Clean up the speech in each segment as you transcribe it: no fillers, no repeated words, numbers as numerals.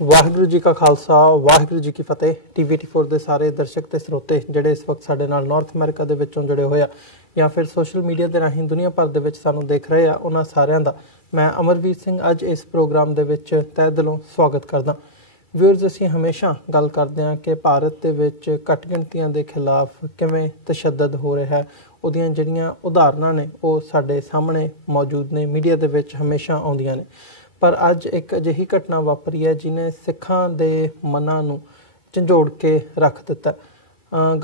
वाहिगुरू जी का खालसा वाहिगुरू जी की फतेह। TV84 ਦੇ ਸਾਰੇ ਦਰਸ਼ਕ ਤੇ ਸਰੋਤੇ ਜਿਹੜੇ ਇਸ ਵਕਤ ਸਾਡੇ ਨਾਲ ਨਾਰਥ ਅਮਰੀਕਾ ਦੇ ਵਿੱਚੋਂ ਜੁੜੇ ਹੋਏ ਆ ਜਾਂ ਫਿਰ ਸੋਸ਼ਲ ਮੀਡੀਆ ਦੇ ਰਾਹੀਂ ਦੁਨੀਆ ਭਰ ਦੇ ਵਿੱਚ ਸਾਨੂੰ ਦੇਖ ਰਹੇ ਆ, ਉਹਨਾਂ ਸਾਰਿਆਂ ਦਾ ਮੈਂ ਅਮਰਵੀਰ ਸਿੰਘ ਅੱਜ ਇਸ ਪ੍ਰੋਗਰਾਮ ਦੇ ਵਿੱਚ ਤਹਿ ਦਿਲੋਂ ਸਵਾਗਤ ਕਰਦਾ। ਵਿਊਅਰਸ, ਅਸੀਂ ਹਮੇਸ਼ਾ ਗੱਲ ਕਰਦੇ ਹਾਂ ਕਿ ਭਾਰਤ ਦੇ ਵਿੱਚ ਘੱਟ ਗਿਣਤੀਆਂ ਦੇ ਖਿਲਾਫ ਕਿਵੇਂ ਤਸ਼ੱਦਦ ਹੋ ਰਿਹਾ ਹੈ, ਉਹਦੀਆਂ ਜਿਹੜੀਆਂ ਉਦਾਹਰਨਾਂ ਨੇ ਉਹ ਸਾਡੇ ਸਾਹਮਣੇ ਮੌਜੂਦ ਨੇ, ਮੀਡੀਆ ਦੇ ਵਿੱਚ ਹਮੇਸ਼ਾ ਆਉਂਦੀਆਂ ਨੇ। पर अज एक अजिही घटना वापरी है जिन्हें सिखां दे मनां नूं झंझोड़ के रख दिता।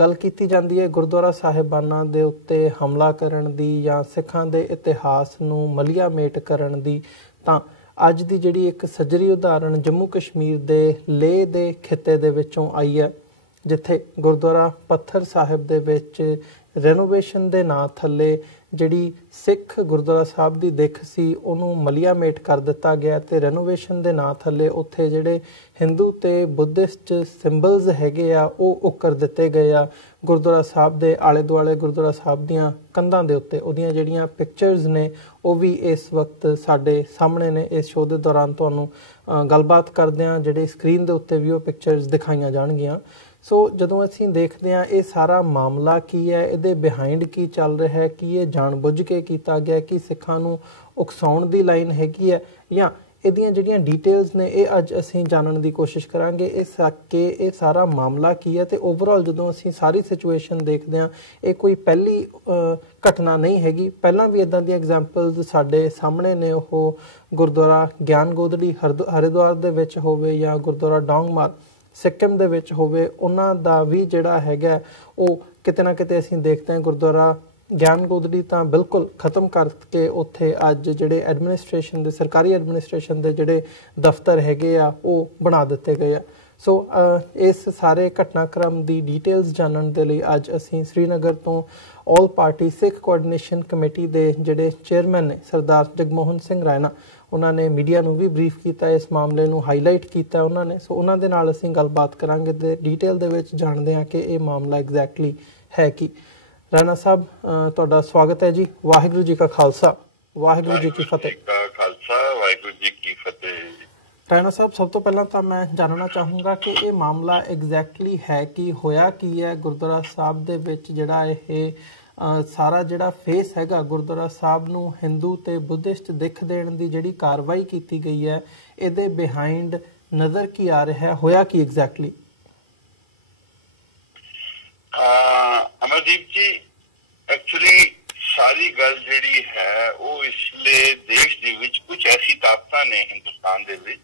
गल कीती जांदी है गुरुद्वारा साहिबाना दे उत्ते हमला करन दी या सिखां दे इतिहास नूं मलिया मेट करन दी, तां अज दी जिहड़ी एक सजरी उदाहरण जम्मू कश्मीर दे लेह दे खिते दे विचों आई है, जिथे गुरुद्वारा पत्थर साहिब दे विच रेनोवेशन दे नां थल्ले ਜਿਹੜੀ ਸਿੱਖ ਗੁਰਦੁਆਰਾ ਸਾਹਿਬ ਦੀ ਦਿੱਖ ਸੀ ਉਹਨੂੰ ਮਲੀਆ ਮੇਟ ਕਰ ਦਿੱਤਾ ਗਿਆ ਤੇ ਰੈਨੋਵੇਸ਼ਨ ਦੇ ਨਾਂ ਥੱਲੇ ਉੱਥੇ ਜਿਹੜੇ ਹਿੰਦੂ ਤੇ ਬੁੱਧਿਸਟ ਸਿੰਬਲਸ ਹੈਗੇ ਆ ਉਹ ਉੱਕਰ ਦਿੱਤੇ ਗਏ ਆ। ਗੁਰਦੁਆਰਾ ਸਾਹਿਬ ਦੇ ਆਲੇ ਦੁਆਲੇ ਗੁਰਦੁਆਰਾ ਸਾਹਿਬ ਦੀਆਂ ਕੰਧਾਂ ਦੇ ਉੱਤੇ ਉਹਦੀਆਂ ਜਿਹੜੀਆਂ ਪਿਕਚਰਸ ਨੇ ਉਹ ਵੀ ਇਸ ਵਕਤ ਸਾਡੇ ਸਾਹਮਣੇ ਨੇ। ਇਸ ਸ਼ੋਅ ਦੇ ਦੌਰਾਨ ਤੁਹਾਨੂੰ ਗੱਲਬਾਤ ਕਰਦੇ ਹਾਂ, ਜਿਹੜੇ ਸਕਰੀਨ ਦੇ ਉੱਤੇ ਵੀ ਉਹ ਪਿਕਚਰਸ ਦਿਖਾਈਆਂ ਜਾਣਗੀਆਂ। ਸੋ ਜਦੋਂ ਅਸੀਂ ਦੇਖਦੇ ਹਾਂ ਇਹ ਸਾਰਾ ਮਾਮਲਾ ਕੀ ਹੈ, ਇਹਦੇ ਬਿਹਾਈਂਡ ਕੀ ਚੱਲ ਰਿਹਾ ਹੈ, ਕੀ ਇਹ ਜਾਣਬੁੱਝ ਕੇ ਕੀਤਾ ਗਿਆ, ਕਿ ਸਿੱਖਾਂ ਨੂੰ ਉਕਸਾਉਣ ਦੀ ਲਾਈਨ ਹੈਗੀ ਹੈ ਜਾਂ ਇਹਦੀਆਂ ਜਿਹੜੀਆਂ ਡਿਟੇਲਸ ਨੇ ਇਹ ਅੱਜ ਅਸੀਂ ਜਾਣਨ ਦੀ ਕੋਸ਼ਿਸ਼ ਕਰਾਂਗੇ ਇਹ ਸਾਰਾ ਮਾਮਲਾ ਕੀ ਹੈ। ਤੇ ਓਵਰਆਲ ਜਦੋਂ ਅਸੀਂ ਸਾਰੀ ਸਿਚੁਏਸ਼ਨ ਦੇਖਦੇ ਹਾਂ ਇਹ ਕੋਈ ਪਹਿਲੀ ਘਟਨਾ ਨਹੀਂ ਹੈਗੀ, ਪਹਿਲਾਂ ਵੀ ਇੱਦਾਂ ਦੀਆਂ ਐਗਜ਼ਾਮਪਲਸ ਸਾਡੇ ਸਾਹਮਣੇ ਨੇ। ਉਹ ਗੁਰਦੁਆਰਾ ਗਿਆਨ ਗੋਦੜੀ ਹਰਿਦੁਆਰ ਦੇ ਵਿੱਚ ਹੋਵੇ ਜਾਂ ਗੁਰਦੁਆਰਾ ਡੋਂਗਮਾਰ ਸਿੱਕਿਮ ਦੇ ਵਿੱਚ ਹੋਵੇ, ਉਹਨਾਂ ਦਾ ਵੀ ਜਿਹੜਾ ਹੈਗਾ ਉਹ ਕਿਤੇ ਨਾ ਕਿਤੇ ਅਸੀਂ ਦੇਖਦੇ ਹਾਂ ਗੁਰਦੁਆਰਾ ਗਿਆਨ ਗੋਦੜੀ ਤਾਂ ਬਿਲਕੁਲ ਖਤਮ ਕਰਕੇ ਉੱਥੇ ਅੱਜ ਜਿਹੜੇ ਐਡਮਿਨਿਸਟ੍ਰੇਸ਼ਨ ਦੇ ਸਰਕਾਰੀ ਐਡਮਿਨਿਸਟ੍ਰੇਸ਼ਨ ਦੇ ਜਿਹੜੇ ਦਫ਼ਤਰ ਹੈਗੇ ਆ ਉਹ ਬਣਾ ਦਿੱਤੇ ਗਏ ਆ। ਸੋ ਇਸ ਸਾਰੇ ਘਟਨਾਕ੍ਰਮ ਦੀ ਡਿਟੇਲਸ ਜਾਣਨ ਦੇ ਲਈ ਅੱਜ ਅਸੀਂ ਸ੍ਰੀਨਗਰ ਤੋਂ ਆਲ ਪਾਰਟੀ ਸਿੱਖ ਕੋਆਰਡੀਨੇਸ਼ਨ ਕਮੇਟੀ ਦੇ ਜਿਹੜੇ ਚੇਅਰਮੈਨ ਨੇ ਸਰਦਾਰ ਜਗਮੋਹਨ ਸਿੰਘ ਰਾਇਨਾ, ਉਹਨਾਂ ਨੇ ਮੀਡੀਆ ਨੂੰ ਵੀ ਬਰੀਫ ਕੀਤਾ, ਇਸ ਮਾਮਲੇ ਨੂੰ ਹਾਈਲਾਈਟ ਕੀਤਾ ਉਹਨਾਂ ਨੇ। ਸੋ ਉਹਨਾਂ ਦੇ ਨਾਲ ਅਸੀਂ ਗੱਲਬਾਤ ਕਰਾਂਗੇ ਤੇ ਡਿਟੇਲ ਦੇ ਵਿੱਚ ਜਾਣਦੇ ਹਾਂ ਕਿ ਇਹ ਮਾਮਲਾ ਐਗਜ਼ੈਕਟਲੀ ਹੈ ਕੀ। ਰਾਣਾ ਸਾਹਿਬ, ਤੁਹਾਡਾ ਸਵਾਗਤ ਹੈ ਜੀ। ਵਾਹਿਗੁਰੂ ਜੀ ਕਾ ਖਾਲਸਾ ਵਾਹਿਗੁਰੂ ਜੀ ਕੀ ਫਤਿਹ। ਵਾਹਿਗੁਰੂ ਜੀ ਕੀ ਫਤਿਹ। ਰਾਣਾ ਸਾਹਿਬ, ਸਭ ਤੋਂ ਪਹਿਲਾਂ ਤਾਂ ਮੈਂ ਜਾਣਨਾ ਚਾਹੂੰਗਾ ਕਿ ਇਹ ਮਾਮਲਾ ਐਗਜ਼ੈਕਟਲੀ ਹੈ ਕੀ, ਹੋਇਆ ਕੀ ਹੈ ਗੁਰਦੁਆਰਾ ਸਾਹਿਬ ਦੇ ਵਿੱਚ, ਜਿਹੜਾ ਇਹ ਸਾਰਾ ਜਿਹੜਾ ਫੇਸ ਹੈਗਾ ਗੁਰਦੁਆਰਾ ਸਾਹਿਬ ਨੂੰ ਹਿੰਦੂ ਤੇ ਬੁੱਧਿਸਟ ਦਿੱਖ ਦੇਣ ਦੀ ਜਿਹੜੀ ਕਾਰਵਾਈ ਕੀਤੀ ਗਈ ਹੈ, ਇਹਦੇ ਬਿਹਾਈਂਡ ਨਜ਼ਰ ਕੀ ਆ ਰਿਹਾ ਹੈ, ਹੋਇਆ ਕੀ ਐਗਜ਼ੈਕਟਲੀ? ਅਮਰਦੀਪ ਜੀ, ਐਕਚੁਅਲੀ ਸਾਰੀ ਗੱਲ ਜਿਹੜੀ ਹੈ ਉਹ ਇਸਲੇ ਦੇਸ਼ ਦੇ ਵਿੱਚ ਕੁਝ ਐਸੀ ਤਾਕਤਾਂ ਨੇ ਹਿੰਦੁਸਤਾਨ ਦੇ ਵਿੱਚ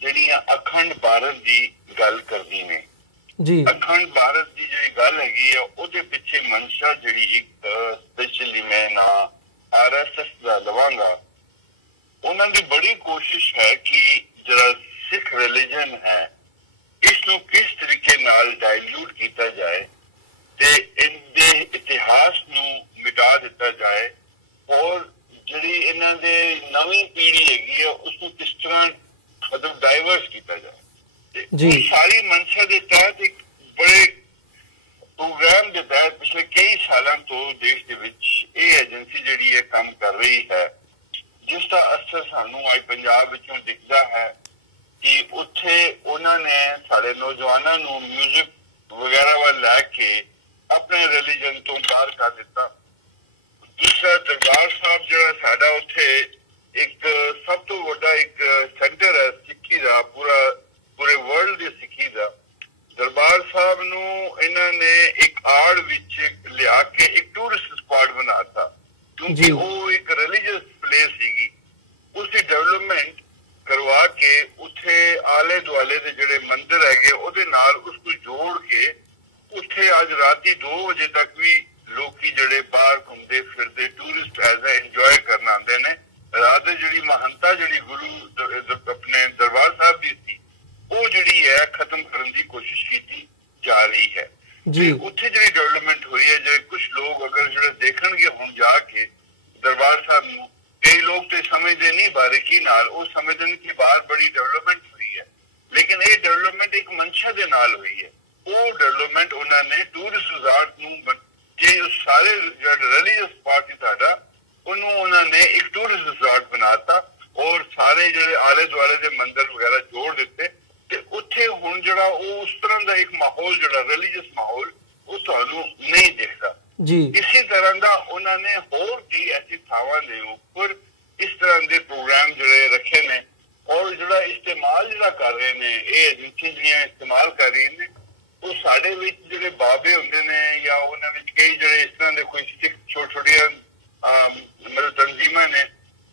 ਜਿਹੜੀਆਂ ਅਖੰਡ ਭਾਰਤ ਦੀ ਗੱਲ ਕਰਦੀ ਨੇ ਜੀ। ਅਖੰਡ ਭਾਰਤ ਦੀ ਜਿਹੜੀ ਗੱਲ ਹੈਗੀ ਆ ਉਹਦੇ ਪਿੱਛੇ ਮਨਸ਼ਾ ਜਿਹੜੀ ਇੱਕ ਸਪੈਸ਼ਲੀ ਮੈਂ ਨਾ RSS ਦਾ ਲਵਾਂਗਾ, ਉਹਨਾਂ ਦੀ ਬੜੀ ਕੋਸ਼ਿਸ਼ ਹੈ ਕਿ ਜਿਹੜਾ ਸਿੱਖ ਰਿਲੀਜਨ ਹੈ ਇਸ ਨੂੰ ਕਿਸ ਤਰੀਕੇ ਨਾਲ ਡਾਇਲੂਟ ਕੀਤਾ ਜਾਏ ਤੇ ਇਹਦੇ ਇਤਿਹਾਸ ਨੂੰ ਮਿਟਾ ਦਿੱਤਾ ਜਾਏ ਔਰ ਜਿਹੜੀ ਇਹਨਾਂ ਦੇ ਨਵੀਂ ਪੀੜ੍ਹੀ ਹੈਗੀ ਆ ਉਸ ਨੂੰ ਕਿਸ ਤਰ੍ਹਾਂ ਮਤਲਬ ਡਾਈਵਰਸ ਕੀਤਾ ਜਾਏ। ਸਾਰੀ ਮਨਸ਼ਾ ਦੇ ਤਹਿਤ ਇੱਕ ਬੜੇ ਪ੍ਰੋਗਰਾਮ ਦੇ ਤਹਿਤ ਪਿਛਲੇ ਕਈ ਸਾਲਾਂ ਤੋਂ ਦੇਸ਼ ਦੇ ਵਿੱਚ ਇਹ ਏਜੰਸੀ ਜਿਹੜੀ ਹੈ ਕੰਮ ਕਰ ਰਹੀ ਹੈ, ਜਿਸ ਦਾ ਅਸਰ ਸਾਨੂੰ ਅੱਜ ਪੰਜਾਬ ਵਿੱਚੋਂ ਦਿਖਦਾ ਹੈ ਕਿ ਉੱਥੇ ਉਹਨਾਂ ਨੇ ਸਾਡੇ ਨੌਜਵਾਨਾਂ ਨੂੰ ਮਿਊਜ਼ਿਕ ਵਗੈਰਾ ਵੱਲ ਲੈ ਕੇ ਆਪਣੇ ਰਿਲੀਜਨ ਤੋਂ ਬਾਹਰ ਕਰ ਦਿੱਤਾ। ਦੂਸਰਾ, ਦਰਬਾਰ ਸਾਹਿਬ ਜਿਹੜਾ ਸਾਡਾ ਉੱਥੇ ਇੱਕ ਸਭ ਤੋਂ ਵੱਡਾ ਇੱਕ ਸੈਂਟਰ ਹੈ ਸਿੱਖੀ ਦਾ, ਪੂਰੇ ਵਰਲਡ ਦੀ ਸਿੱਖੀ ਦਾ। ਦਰਬਾਰ ਸਾਹਿਬ ਨੂੰ ਇਹਨਾਂ ਨੇ ਇੱਕ ਆੜ ਵਿੱਚ ਲਿਆ ਕੇ ਇੱਕ ਟੂਰਿਸਟ ਸਪਾਟ ਬਣਾਤਾ, ਕਿਉਂਕਿ ਉਹ ਇੱਕ ਰਿਲੀਜੀਅਸ ਪਲੇਸ ਸੀਗੀ। ਉਸਦੀ ਡਿਵੈਲਪਮੈਂਟ ਕਰਵਾ ਕੇ ਉੱਥੇ ਆਲੇ ਦੁਆਲੇ ਦੇ ਜਿਹੜੇ ਮੰਦਿਰ ਹੈਗੇ ਉਹਦੇ ਨਾਲ ਉਸਨੂੰ ਜੋੜ ਕੇ ਉੱਥੇ ਅੱਜ ਰਾਤੀ 2 ਵਜੇ ਤੱਕ ਵੀ ਲੋਕੀ ਜਿਹੜੇ ਬਾਹਰ ਘੁੰਮਦੇ ਫਿਰਦੇ ਟੂਰਿਸਟ ਐਜ਼ ਅ ਇੰਜੋਏ ਕਰਨ ਆਉਂਦੇ ਨੇ। ਰਾਤ ਦੀ ਜਿਹੜੀ ਮਹੰਤਾ ਜਿਹੜੀ ਗੁਰੂ ਆਪਣੇ ਦਰਬਾਰ ਸਾਹਿਬ ਦੀ ਸੀ ਉਹ ਜਿਹੜੀ ਹੈ ਖਤਮ ਕਰਨ ਦੀ ਕੋਸ਼ਿਸ਼ ਕੀਤੀ ਜਾ ਰਹੀ ਹੈ ਜੀ। ਉੱਥੇ ਜਿਹੜੀ ਡਿਵੈਲਪਮੈਂਟ ਹੋਈ ਹੈ, ਜਿਹੜੇ ਕੁਝ ਲੋਕ ਅਗਰ ਜਿਹੜੇ ਦੇਖਣਗੇ ਹੁਣ ਜਾ ਕੇ ਦਰਬਾਰ ਸਾਹਿਬ ਨੂੰ, ਕਈ ਲੋਕ ਤੇ ਸਮਝਦੇ ਨਹੀਂ ਬਾਰੀਕੀ ਨਾਲ, ਉਹ ਸਮਝਦੇ ਨੇ ਕਿ ਬਾਹਰ ਬੜੀ ਡਿਵੈਲਪਮੈਂਟ ਹੋਈ ਹੈ, ਲੇਕਿਨ ਇਹ ਡਿਵੈਲਪਮੈਂਟ ਇੱਕ ਮਨਸ਼ਾ ਦੇ ਨਾਲ ਹੋਈ ਹੈ। ਉਹ ਡਿਵੈਲਪਮੈਂਟ ਉਹਨਾਂ ਨੇ ਟੂਰਿਸਟ ਰਿਜ਼ਾਰਟ ਨੂੰ ਕਿ ਸਾਰੇ ਜਿਹੜਾ ਰਿਲੀਜੀਅਸ ਪਾਰਟੀ ਸਾਡਾ ਉਹਨੂੰ ਉਹਨਾਂ ਨੇ ਇੱਕ ਟੂਰਿਸਟ ਰਿਜ਼ਾਰਟ ਬਣਾਤਾ ਔਰ ਸਾਰੇ ਜਿਹੜੇ ਆਲੇ ਦੁਆਲੇ ਦੇ ਮੰਦਿਰ ਵਗੈਰਾ ਜੋੜ ਦਿੱਤੇ ਜੀ ਇਸੇ ਤਰ੍ਹਾਂ ਦਾ ਉਹਨਾਂ ਨੇ ਹੋਰ ਕਈ ਐਸੀ ਥਾਵਾਂ ਦੇ ਉੱਪਰ ਇਸ ਤਰ੍ਹਾਂ ਦੇ ਪ੍ਰੋਗਰਾਮ ਜਿਹੜੇ ਰੱਖੇ ਨੇ ਔਰ ਜਿਹੜਾ ਇਸਤੇਮਾਲ ਜਿਹੜਾ ਕਰ ਰਹੇ ਨੇ ਇਹ ਏਜੰਸੀਆਂ ਜਿਹੜੀਆਂ ਇਸਤੇਮਾਲ ਕਰ ਰਹੀਆਂ ਨੇ ਉਹ ਸਾਡੇ ਵਿੱਚ ਜਿਹੜੇ ਬਾਬੇ ਹੁੰਦੇ ਨੇ ਜਾਂ ਉਹਨਾਂ ਵਿੱਚ ਕਈ ਜਿਹੜੇ ਇਸ ਤਰ੍ਹਾਂ ਦੇ ਕੋਈ ਛੋਟੀਆਂ ਮਤਲਬ ਤਨਜ਼ੀਮਾਂ ਨੇ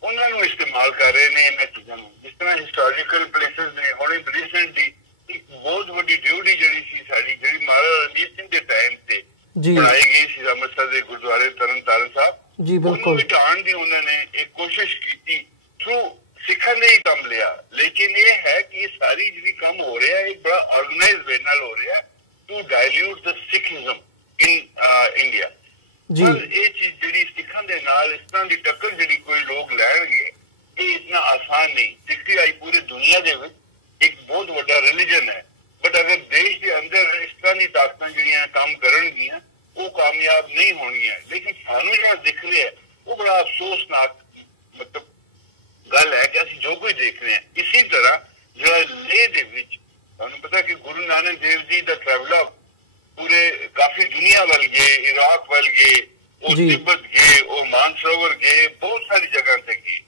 ਉਹਨਾਂ ਨੂੰ ਇਸਤੇਮਾਲ ਕਰ ਰਹੇ ਨੇ ਇਹਨਾਂ ਚੀਜ਼ਾਂ ਨੂੰ ਜਿਸ ਤਰ੍ਹਾਂ ਹਿਸਟੋਰੀਕਲ ਪਲੇਸਿਸ ਨੇ ਹੁਣੇ ਰੀਸੈਂਟਲੀ ਇੱਕ ਬਹੁਤ ਵੱਡੀ ਡਿਊਟੀ ਜਿਹੜੀ ਸੀ ਸਾਡੀ ਜਿਹੜੀ ਮਹਾਰਾਜਾ ਰਣਜੀਤ ਸਿੰਘ ਦੇ ਟਾਈਮ ਤੇ ਬਣਾਈ ਗਈ ਸੀ ਅੰਮ੍ਰਿਤਸਰ ਦੇ ਗੁਰਦੁਆਰੇ ਤਰਨਤਾਰਨ ਸਾਹਿਬ ਜੀ ਬਿਲਕੁਲ ਮਿਟਾਉਣ ਦੀ ਉਹਨਾਂ ਨੇ ਇੱਕ ਕੋਸ਼ਿਸ਼ ਕੀਤੀ ਥਰੂ ਸਿੱਖਾਂ ਨੇ ਹੀ ਕੰਮ ਲਿਆ ਲੇਕਿਨ ਇਹ ਹੈ ਕਿ ਇਹ ਸਾਰੀ ਜਿਹੜੀ ਕੰਮ ਹੋ ਰਿਹਾ ਹੈ ਬੜਾ ਆਰਗੇਨਾਈਜ਼ਡ ਵੇ ਨਾਲ ਹੋ ਰਿਹਾ to dilute the Sikhism in India ਜੀ ਇਹ ਚੀਜ਼ ਜਿਹੜੀ ਸਿੱਖਾਂ ਦੇ ਨਾਲ ਇਸ ਤਰ੍ਹਾਂ ਦੀ ਟੱਕਰ ਜਿਹੜੀ ਕੋਈ ਲੋਕ ਲੈਣਗੇ ਇਹ ਇਤਨਾ ਆਸਾਨ ਨਹੀਂ ਸਿੱਖੀ ਆਈ ਪੂਰੀ ਦੁਨੀਆ ਦੇ ਵਿੱਚ ਇੱਕ ਬਹੁਤ ਵੱਡਾ ਰਿਲੀਜਨ ਹੈ ਬਟ ਅਗਰ ਦੇਸ਼ ਦੇ ਅੰਦਰ ਇਸ ਤਰ੍ਹਾਂ ਦੀ ਤਾਕਤਾਂ ਜਿਹੜੀਆਂ ਕੰਮ ਕਰਨਗੀਆਂ ਉਹ ਕਾਮਯਾਬ ਨਹੀਂ ਹੋਣਗੀਆਂ ਲੇਕਿਨ ਸਾਨੂੰ ਜਿਹੜਾ ਦਿਖ ਰਿਹਾ ਹੈ ਉਹ ਬੜਾ ਅਫਸੋਸਨਾਕ ਮਤਲਬ ਗੱਲ ਹੈ ਕਿ ਅਸੀਂ ਜੋ ਕੁਝ ਦੇਖ ਰਹੇ ਹਾਂ ਇਸੇ ਤਰ੍ਹਾਂ ਜਿਹੜਾ ਲੇਹ ਦੇ ਵਿੱਚ ਤੁਹਾਨੂੰ ਪਤਾ ਕਿ ਗੁਰੂ ਨਾਨਕ ਦੇਵ ਜੀ ਦਾ ਟਰੈਵਲਰ ਪੂਰੇ ਕਾਫੀ ਦੁਨੀਆ ਵੱਲ ਗਏ ਇਰਾਕ ਵੱਲ ਗਏ ਉਹ ਤਿੱਬਤ ਗਏ ਉਹ ਮਾਨਸਰੋਵਰ ਗਏ ਬਹੁਤ ਸਾਰੀ ਜਗ੍ਹਾ ਤੇ ਗਏ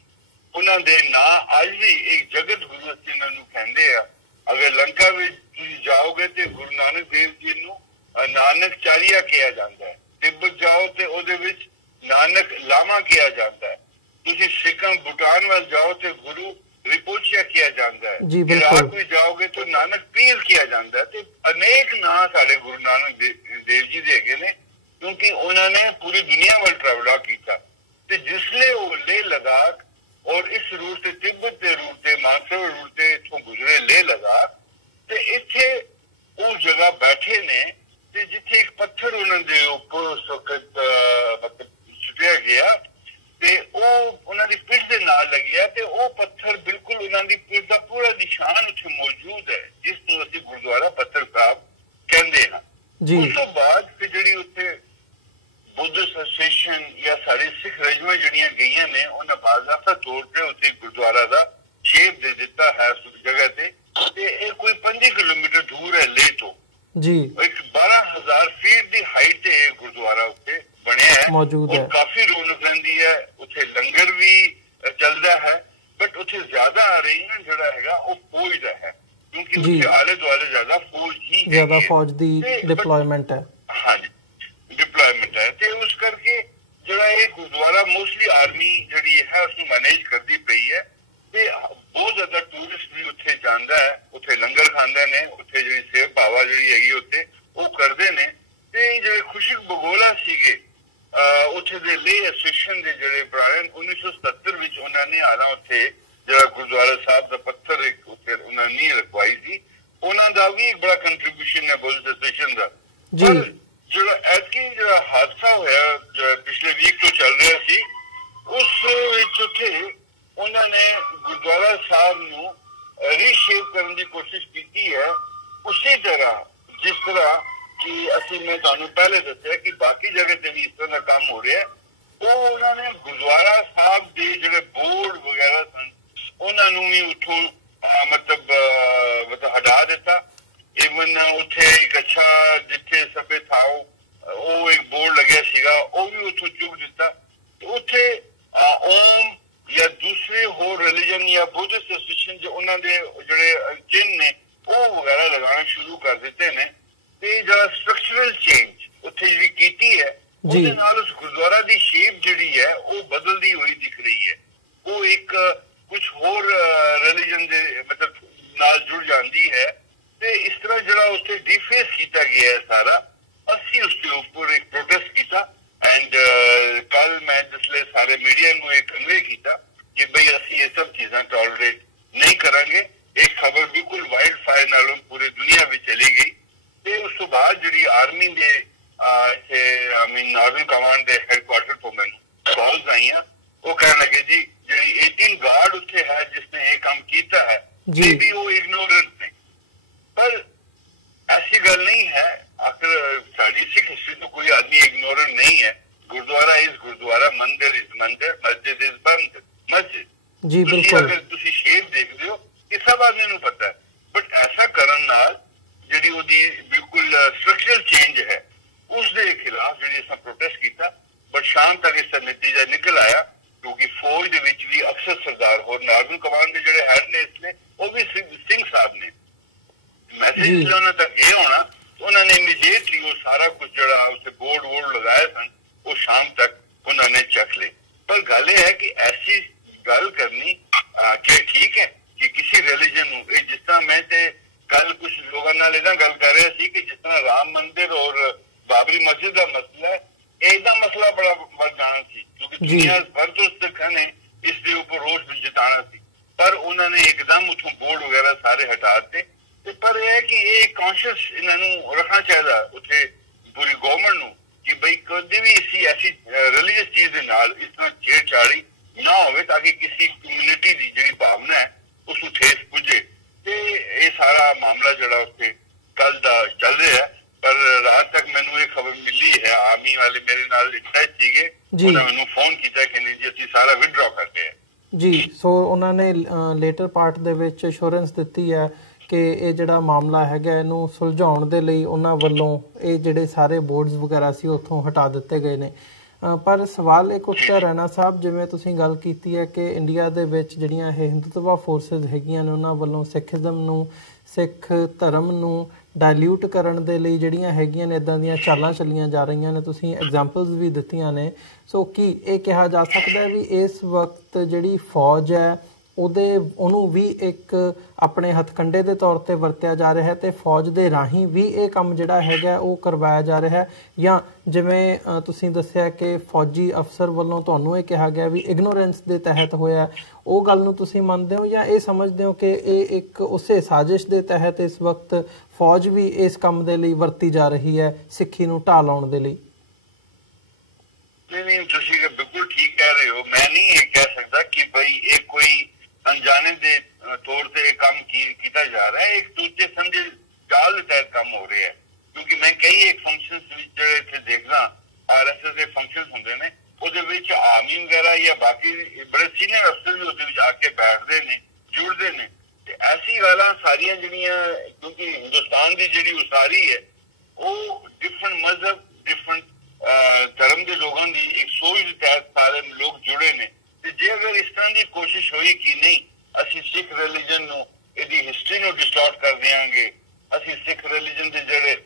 ਉਹਨਾਂ ਦੇ ਨਾਂ ਅੱਜ ਵੀ ਇੱਕ ਜਗਤ ਗੁਰੂ ਜਿਹਨਾਂ ਨੂੰ ਕਹਿੰਦੇ ਆ ਅਗਰ ਲੰਕਾ ਵਿੱਚ ਤੁਸੀਂ ਜਾਓਗੇ ਤੇ ਗੁਰੂ ਨਾਨਕ ਦੇਵ ਜੀ ਨੂੰ ਨਾਨਕਚਾਰੀਆ ਕਿਹਾ ਜਾਂਦਾ ਹੈ ਤਿੱਬਤ ਜਾਓ ਤੇ ਉਹਦੇ ਵਿੱਚ ਨਾਨਕ ਲਾਮਾ ਕਿਹਾ ਜਾਂਦਾ ਹੈ ਤੁਸੀਂ ਸਿੱਕਮ ਭੂਟਾਨ ਵੱਲ ਜਾਓ ਤੇ ਗੁਰੂ ਰਿਪੋਚਿਆ ਕਿਹਾ ਜਾਂਦਾ ਹੈ ਇਰਾਕ ਵਿੱਚ ਜਾਓਗੇ ਤਾਂ ਨਾਨਕ ਪੀਰ ਕਿਹਾ ਜਾਂਦਾ ਹੈ ਤੇ ਅਨੇਕ ਨਾਂ ਸਾਡੇ ਗੁਰੂ ਨਾਨਕ ਦੇਵ ਜੀ ਦੇ ਹੈਗੇ ਨੇ ਕਿਉਂਕਿ ਉਹਨਾਂ ਨੇ ਪੂਰੀ ਦੁਨੀਆ ਵੱਲ ਟਰੈਵਲ ਕੀਤਾ ਤੇ ਜਿਸਲੇ ਉਹ ਲੇਹ ਲਦਾਖ ਔਰ ਇਸ ਰੂਟ ਤੇ ਤਿੱਬਤ ਦੇ ਰੂਟ ਤੇ ਮਾਨਸਰੋਵਰ ਰੂਟ ਤੇ ਇੱਥੋਂ ਗੁਜ਼ਰੇ ਲੇਹ ਲਦਾਖ ਤੇ ਇੱਥੇ ਉਹ ਜਗ੍ਹਾ ਬੈਠੇ ਨੇ ਤੇ ਜਿੱਥੇ ਇੱਕ ਪੱਥਰ ਉਹਨਾਂ ਦੇ ਉੱਪਰ ਉਸ ਵਕਤ ਮਤਲਬ ਸੁੱਟਿਆ ਗਿਆ ਤੇ ਉਹ ਉਹਨਾਂ ਦੀ ਪਿੱਠ ਦੇ ਨਾਲ ਲੱਗਿਆ ਤੇ ਉਹ ਪੱਥਰ ਬਿਲਕੁਲ ਉਹਨਾਂ ਦੀ ਪਿੱਠ ਦਾ ਪੂਰਾ ਨਿਸ਼ਾਨ ਉੱਥੇ ਮੌਜੂਦ ਹੈ ਜਿਸ ਨੂੰ ਅਸੀਂ ਗੁਰਦੁਆਰਾ ਪੱਥਰ ਸਾਹਿਬ ਕਹਿੰਦੇ ਹਾਂ ਉਸ ਤੋਂ ਬਾਅਦ ਫਿਰ ਜਿਹੜੀ ਉੱਥੇ ਬੁੱਧਿਸਟ ਐਸੋਸੀਏਸ਼ਨ ਜਾਂ ਸਾਡੀ ਸਿੱਖ ਰਜਮਾਂ ਜਿਹੜੀਆਂ ਗਈਆਂ ਨੇ ਉਹਨਾਂ ਬਾਜ਼ਾਬਤਾ ਤੌਰ ਤੇ ਉੱਥੇ ਗੁਰਦੁਆਰਾ ਦਾ ਸ਼ੇਪ ਦੇ ਦਿੱਤਾ ਹੈ ਉਸ ਜਗ੍ਹਾ ਤੇ ਇਹ ਕੋਈ 5 ਕਿਲੋਮੀਟਰ ਦੂਰ ਹੈ ਲੇਹ ਤੋਂ ਜੀ ਇੱਕ 12,000 ਫੀਟ ਦੀ ਹਾਈਟ ਤੇ ਇਹ ਗੁਰਦੁਆਰਾ ਉੱਤੇ ਬਣਿਆ ਹੈ ਮੌਜੂਦ ਹੈ ਕਾਫੀ ਰੌਣਕ ਰਹਿੰਦੀ ਹੈ ਉੱਥੇ ਲੰਗਰ ਵੀ ਚੱਲਦਾ ਹੈ ਬਟ ਉੱਥੇ ਜ਼ਿਆਦਾ ਅਰੇਂਜਮੈਂਟ ਜਿਹੜਾ ਹੈਗਾ ਉਹ ਫੌਜ ਦਾ ਹੈ ਕਿਉਂਕਿ ਉੱਥੇ ਆਲੇ ਦੁਆਲੇ ਜ਼ਿਆਦਾ ਫੌਜ ਦੀ ਡਿਪਲੋਇਮੈਂਟ ਹੈ ਹਾਂਜੀ ਡਿਪਲੋਇਮੈਂਟ ਹੈ ਤੇ ਉਸ ਕਰਕੇ ਜਿਹੜਾ ਇਹ ਗੁਰਦੁਆਰਾ ਮੋਸਟਲੀ ਆਰਮੀ ਜਿਹੜੀ ਹੈ ਉਸਨੂੰ ਮੈਨੇਜ ਕਰਦੀ ਪਈ ਹੈ ਤੇ ਬਹੁਤ ਜ਼ਿਆਦਾ ਟੂਰਿਸਟ ਵੀ ਉੱਥੇ ਜਾਂਦਾ ਹੈ ਉੱਥੇ ਲੰਗਰ ਖਾਂਦੇ ਨੇ ਉੱਥੇ ਜਿਹੜੀ ਸੇਵਾ ਭਾਵਾ ਜਿਹੜੀ ਹੈਗੀ ਉੱਥੇ ਉਹ ਕਰਦੇ ਨੇ ਤੇ ਜਿਹੜੇ ਖੁਸ਼ਕ ਬਗੋਲਾ ਸੀਗੇ ਉੱਥੇ ਦੇ ਲੇਹ ਐਸੋਸੀਏਸ਼ਨ ਦੇ ਜਿਹੜੇ ਪੁਰਾਣੇ 1977 ਵਿੱਚ ਉਹਨਾਂ ਨੇ ਆਲਾ ਉੱਥੇ ਜਿਹੜਾ ਗੁਰਦੁਆਰਾ ਸਾਹਿਬ ਦਾ ਪੱਥਰ ਇੱਕ ਉੱਥੇ ਉਹਨਾਂ ਨੇ ਰਖਵਾਈ ਸੀ ਉਹਨਾਂ ਦਾ ਵੀ ਇੱਕ ਬੜਾ ਕੰਟਰੀਬਿਊਸ਼ਨ ਹੈ ਬੁੱਧਿਸਟ ਐਸੋਸੀਏਸ਼ਨ ਦਾ ਪਰ ਜਿਹੜਾ ਐਤਕੀ ਜਿਹੜਾ ਹਾਦਸਾ ਹੋਇਆ ਪਿਛਲੇ ਵੀਕ ਤੋਂ ਚੱਲ ਰਿਹਾ ਸੀ ਉਸ ਵਿੱਚ ਉੱਥੇ ਉਹਨਾਂ ਨੇ ਗੁਰਦੁਆਰਾ ਸਾਹਿਬ ਨੂੰ ਰੀਸ਼ੇਪ ਕਰਨ ਦੀ ਕੋਸ਼ਿਸ਼ ਕੀਤੀ ਹੈ ਉਸੇ ਤਰ੍ਹਾਂ ਜਿਸ ਤਰ੍ਹਾਂ ਕਿ ਅਸੀਂ ਮੈਂ ਤੁਹਾਨੂੰ ਪਹਿਲੇ ਦੱਸਿਆ ਕਿ ਬਾਕੀ ਜਗ੍ਹਾ ਤੇ ਵੀ ਇਸ ਤਰ੍ਹਾਂ ਦਾ ਕੰਮ ਹੋ ਰਿਹਾ ਉਹ ਉਹਨਾਂ ਨੇ ਗੁਰਦੁਆਰਾ ਸਾਹਿਬ ਦੇ ਜਿਹੜੇ ਬੋਰਡ ਵਗੈਰਾ ਸਨ ਉਹਨਾਂ ਨੂੰ ਵੀ ਉੱਥੋਂ ਮਤਲਬ ਹਟਾ ਦਿੱਤਾ ਇਵਨ ਉੱਥੇ ਇੱਕ ਅੱਛਾ ਜਿੱਥੇ ਸਭੇ ਥਾ ਉਹ ਇੱਕ ਬੋਰਡ ਲੱਗਿਆ ਸੀਗਾ ਉਹ ਵੀ ਉੱਥੋਂ ਚੁੱਕ ਦਿੱਤਾ ਉੱਥੇ ਓਮ ਜਾਂ ਦੂਸਰੇ ਹੋਰ ਰਿਲੀਜਨ ਜਾਂ ਬੁੱਧਿਸਟ ਐਸੋਸੀਏਸ਼ਨ ਜੋ ਉਹਨਾਂ ਦੇ ਜਿਹੜੇ ਚਿੰਨ੍ਹ ਨੇ ਉਹ ਵਗੈਰਾ ਲਗਾਉਣਾ ਸ਼ੁਰੂ ਕਰ ਦਿੱਤੇ ਨੇ ਤੇ ਜਿਹੜਾ ਸਟਰਕਚਰਲ ਚੇਂਜ ਉੱਥੇ ਜਿਹੜੀ ਕੀਤੀ ਹੈ ਉਹਦੇ ਨਾਲ ਉਸ ਗੁਰਦੁਆਰਾ ਦੀ ਸ਼ੇਪ ਜਿਹੜੀ ਹੈ ਉਹ ਬਦਲਦੀ ਹੋਈ ਦਿਖ ਰਹੀ ਹੈ ਉਹ ਇੱਕ ਕੁਝ ਹੋਰ ਰਿਲੀਜਨ ਦੇ ਮਤਲਬ ਨਾਲ ਜੁੜ ਜਾਂਦੀ ਹੈ ਤੇ ਇਸ ਤਰ੍ਹਾਂ ਜਿਹੜਾ ਉੱਥੇ ਡਿਫੇਸ ਕੀਤਾ ਗਿਆ ਹੈ ਸਾਰਾ ਅਸੀਂ ਉਸ ਦੇ ਉੱਪਰ ਇੱਕ ਪ੍ਰੋਟੈਸਟ ਕੀਤਾ ਐਂਡ ਕੱਲ ਮੈਂ ਜਿਸਲੇ ਸਾਰੇ ਮੀਡੀਆ ਨੂੰ ਇਹ ਕਨਵੇ ਕੀਤਾ ਕਿ ਬਈ ਅਸੀਂ ਇਹ ਸਭ ਚੀਜ਼ਾਂ ਟੋਲਰੇਟ ਨਹੀਂ ਕਰਾਂਗੇ ਇਹ ਖਬਰ ਬਿਲਕੁਲ ਵਾਈਲਡ ਫਾਇਰ ਨਾਲੋਂ ਪੂਰੀ ਦੁਨੀਆ ਵਿੱਚ ਚਲੀ ਗਈ ਤੇ ਉਸ ਤੋਂ ਬਾਅਦ ਜਿਹੜੀ ਆਰਮੀ ਦੇ ਨਾਰਦਰਨ ਕਮਾਂਡ ਦੇ ਹੈਡਕੁਆਰਟਰ ਤੋਂ ਮੈਨੂੰ ਕਾਲਸ ਆਈਆਂ ਉਹ ਕਹਿਣ ਲੱਗੇ ਜੀ ਜਿਹੜੀ 18 ਗਾਰਡ ਉੱਥੇ ਹੈ ਜਿਸਨੇ ਇਹ ਕੰਮ ਕੀਤਾ ਹੈ ਇਹ ਵੀ ਉਹ ਇਗਨੋਰੈਂਟ ਨੇ ਪਰ ऐसी गल नहीं है आखिर साड़ी सिख हिस्ट्री तो कोई आदमी इग्नोरेंट नहीं है गुरुद्वारा इज गुरुद्वारा मंदिर इज मंदिर मस्जिद इज बंद मस्जिद जी बिल्कुल अगर तुसी शेप देखते हो ये सब आदमी नूं पता है बट ऐसा करन नाल जिहड़ी ओदी बिल्कुल स्ट्रक्चरल चेंज है उस दे खिलाफ जिहड़ी असां प्रोटेस्ट ਇਸ ਦਾ ਨਤੀਜਾ ਨਿਕਲ ਆਇਆ, ਕਿਉਂਕਿ ਫੌਜ ਦੇ ਵਿੱਚ ਵੀ ਅਫਸਰ ਸਰਦਾਰ ਹੋਰ ਨਾਰਮਲ ਕਮਾਂਡ ਦੇ ਜਿਹੜੇ ਹੈਡ ਨੇ ਇਸ ਨੇ ਉਹ ਵੀ ਸਿੰਘ ਸਾਹਿਬ ਨੇ। ਮੈਸੇਜ ਉਹਨਾਂ ਤੱਕ ਇਹ ਹੋਣਾ, ਉਹਨਾਂ ਨੇ ਇਮੀਡੀਏਟਲੀ ਉਹ ਸਾਰਾ ਕੁਝ ਜਿਹੜਾ ਉੱਥੇ ਬੋਰਡ ਲਗਾਏ ਸਨ ਉਹ ਸ਼ਾਮ ਤੱਕ ਉਹਨਾਂ ਨੇ ਚੱਕ ਲਏ। ਪਰ ਗੱਲ ਇਹ ਹੈ ਕਿ ਐਸੀ ਗੱਲ ਕਰਨੀ ਕਿ ਠੀਕ ਹੈ ਕਿ ਕਿਸੇ ਰਿਲੀਜਨ ਨੂੰ ਇਹ, ਜਿਸ ਤਰ੍ਹਾਂ ਮੈਂ ਤੇ ਕੱਲ ਕੁਝ ਲੋਕਾਂ ਨਾਲ ਇਹਦਾ ਗੱਲ ਕਰ ਰਿਹਾ ਸੀ ਕਿ ਜਿਸ ਤਰ੍ਹਾਂ ਰਾਮ ਮੰਦਿਰ ਔਰ ਬਾਬਰੀ ਮਸਜਿਦ ਦਾ ਮਸਲਾ ਹੈ, ਇਹਦਾ ਮਸਲਾ ਬੜਾ ਵੱਧ ਜਾਣਾ ਸੀ, ਕਿਉਂਕਿ ਦੁਨੀਆ ਭਰ ਤੋਂ ਸਿੱਖਾਂ ਨੇ ਇਸ ਦੇ ਉੱਪਰ ਰੋਸ ਜਤਾਉਣਾ ਸੀ, ਪਰ ਉਹਨਾਂ ਨੇ ਇੱਕਦਮ ਉੱਥੋਂ ਬੋਰਡ ਵਗੈਰਾ ਸਾਰੇ ਹਟਾ ਦਿੱਤੇ। ਤੇ ਪਰ ਇਹ ਹੈ ਕਿ ਇਹ ਕੌਨਸ਼ੀਅਸ ਇਹਨਾਂ ਨੂੰ ਰੱਖਣਾ ਚਾਹੀਦਾ ਉੱਥੇ ਪੂਰੀ ਗਵਰਨਮੈਂਟ ਨੂੰ ਕਿ ਬਈ ਕਦੇ ਵੀ ਇਸੀ ਐਸੀ ਰਿਲੀਜੀਅਸ ਚੀਜ਼ ਦੇ ਨਾਲ ਇਸ ਤਰ੍ਹਾਂ ਛੇੜਛਾੜੀ ਨਾ ਹੋਵੇ, ਤਾਂ ਕਿ ਕਿਸੇ ਕਮਿਊਨਿਟੀ ਦੀ ਜਿਹੜੀ ਭਾਵਨਾ ਹੈ ਉਸ ਨੂੰ ਠੇਸ ਪੁੱਜੇ। ਤੇ ਇਹ ਸਾਰਾ ਮਾਮਲਾ ਜਿਹੜਾ ਉੱਥੇ ਕੱਲ ਦਾ ਚੱਲ ਰਿਹਾ ਹੈ, ਪਰ ਰਾਤ ਤੱਕ ਮੈਨੂੰ ਇਹ ਖਬਰ ਮਿਲੀ ਹੈ, ਆਰਮੀ ਵਾਲੇ ਮੇਰੇ ਨਾਲ ਇੰਟੈਚ ਸੀਗੇ, ਉਹਨਾਂ ਮੈਨੂੰ ਫੋਨ ਕੀਤਾ ਕਿ ਨਹੀਂ ਜੀ ਅਸੀਂ ਸਾਰਾ ਵਿਦਡਰਾ ਕਰਦੇ ਹਾਂ ਜੀ। ਸੋ ਉਹਨਾਂ ਨੇ ਲੇਟਰ ਪਾਰਟ ਦੇ ਵਿੱਚ ਅਸ਼ੋਰੈਂਸ ਦਿੱਤੀ ਹੈ ਕਿ ਇਹ ਜਿਹੜਾ ਮਾਮਲਾ ਹੈਗਾ ਇਹਨੂੰ ਸੁਲਝਾਉਣ ਦੇ ਲਈ ਉਹਨਾਂ ਵੱਲੋਂ ਇਹ ਜਿਹੜੇ ਸਾਰੇ ਬੋਰਡਸ ਵਗੈਰਾ ਸੀ ਉੱਥੋਂ ਹਟਾ ਦਿੱਤੇ ਗਏ ਨੇ। ਪਰ ਸਵਾਲ ਇੱਕ ਉੱਠਦਾ ਰਹਿਣਾ ਸਾਹਿਬ, ਜਿਵੇਂ ਤੁਸੀਂ ਗੱਲ ਕੀਤੀ ਹੈ ਕਿ ਇੰਡੀਆ ਦੇ ਵਿੱਚ ਜਿਹੜੀਆਂ ਇਹ ਹਿੰਦੂਤਵਾ ਫੋਰਸਿਸ ਹੈਗੀਆਂ ਨੇ ਉਹਨਾਂ ਵੱਲੋਂ ਸਿੱਖੀਜ਼ਮ ਨੂੰ, ਸਿੱਖ ਧਰਮ ਨੂੰ ਡਾਇਲਿਊਟ ਕਰਨ ਦੇ ਲਈ ਜਿਹੜੀਆਂ ਹੈਗੀਆਂ ਨੇ ਇੱਦਾਂ ਦੀਆਂ ਚਾਲਾਂ ਚੱਲੀਆਂ ਜਾ ਰਹੀਆਂ ਨੇ, ਤੁਸੀਂ ਐਗਜ਼ਾਮਪਲਸ ਵੀ ਦਿੱਤੀਆਂ ਨੇ। ਸੋ ਕੀ ਇਹ ਕਿਹਾ ਜਾ ਸਕਦਾ ਹੈ ਵੀ ਇਸ ਵਕਤ ਜਿਹੜੀ ਫੌਜ ਹੈ ਉਹਨੂੰ ਵੀ ਇੱਕ ਆਪਣੇ ਹੱਥਕੰਡੇ ਦੇ ਤੌਰ ਤੇ ਵਰਤਿਆ ਜਾ ਰਿਹਾ ਹੈ ਤੇ ਫੌਜ ਦੇ ਰਾਹੀਂ ਵੀ ਇਹ ਕੰਮ ਜਿਹੜਾ ਹੈਗਾ ਉਹ ਕਰਵਾਇਆ ਜਾ ਰਿਹਾ ਹੈ, ਜਾਂ ਜਿਵੇਂ ਤੁਸੀਂ ਦੱਸਿਆ ਕਿ ਫੌਜੀ ਅਫਸਰ ਵੱਲੋਂ ਤੁਹਾਨੂੰ ਇਹ ਕਿਹਾ ਗਿਆ ਵੀ ਇਗਨੋਰੈਂਸ ਦੇ ਤਹਿਤ ਹੋਇਆ, ਉਹ ਗੱਲ ਨੂੰ ਤੁਸੀਂ ਮੰਨਦੇ ਹੋ ਜਾਂ ਇਹ ਸਮਝਦੇ ਹੋ ਕਿ ਇਹ ਇੱਕ ਉਸੇ ਸਾਜ਼ਿਸ਼ ਦੇ ਤਹਿਤ ਇਸ ਵਕਤ ਫੌਜ ਵੀ ਇਸ ਕੰਮ ਦੇ ਲਈ ਵਰਤੀ ਜਾ ਰਹੀ ਹੈ, ਸਿੱਖੀ ਨੂੰ ਢਾਹ ਲਾਉਣ ਦੇ ਲਈ? ਨਹੀਂ, ਤੁਸੀਂ ਬਿਲਕੁਲ ਠੀਕ ਕਹਿ ਰਹੇ ਹੋ। ਮੈਂ ਨਹੀਂ ਇਹ ਕਹਿ ਸਕਦਾ ਕਿ ਬਈ ਇਹ ਕੋਈ ਅਣਜਾਣੇ ਦੇ ਤੌਰ ਤੇ ਇਹ ਕੰਮ ਕੀਤਾ ਜਾ ਰਿਹਾ ਹੈ, ਇੱਕ ਦੂਜੇ ਸਮਝੇ ਚਾਲ ਦੇ ਤਹਿਤ ਕੰਮ ਹੋ ਰਿਹਾ ਹੈ। ਕਿਉਂਕਿ ਮੈਂ ਕਈ ਇੱਕ ਫੰਕਸ਼ਨਸ ਵਿੱਚ ਜਿਹੜੇ ਇੱਥੇ ਦੇਖਦਾ RSS ਦੇ ਫੰਕਸ਼ਨਸ ਹੁੰਦੇ ਨੇ, ਉਹਦੇ ਵਿੱਚ ਆਰਮੀ ਵਗੈਰਾ ਜਾਂ ਬਾਕੀ ਬੜੇ ਸੀਨੀਅਰ ਅਫਸਰ ਵੀ ਉਹਦੇ ਵਿੱਚ ਆ ਕੇ ਬੈਠਦੇ ਨੇ, ਜੁੜਦੇ ਨੇ। ਤੇ ਐਸੀ ਗੱਲਾਂ ਸਾਰੀਆਂ ਜਿਹੜੀਆਂ, ਕਿਉਂਕਿ ਹਿੰਦੁਸਤਾਨ ਦੀ ਜਿਹੜੀ ਉਸਾਰੀ ਹੈ ਉਹ ਡਿਫਰੈਂਟ ਮਜ਼ਹਬ, ਡਿਫਰੈਂਟ ਧਰਮ ਦੇ ਲੋਕਾਂ ਦੀ ਇੱਕ ਸੋਚ ਦੇ ਤਹਿਤ ਸਾਰੇ ਲੋਕ ਜੁੜੇ ਨੇ। ਤੇ ਜੇ ਅਗਰ ਇਸ ਤਰ੍ਹਾਂ ਦੀ ਕੋਸ਼ਿਸ਼ ਹੋਈ ਕਿ ਨਹੀਂ ਅਸੀਂ ਸਿੱਖ ਰਿਲੀਜਨ ਨੂੰ, ਇਹਦੀ ਹਿਸਟਰੀ ਨੂੰ ਡਿਸਟੋਰਟ ਕਰ ਦਿਆਂਗੇ, ਅਸੀਂ ਸਿੱਖ ਰਿਲੀਜਨ ਦੇ ਜਿਹੜੇ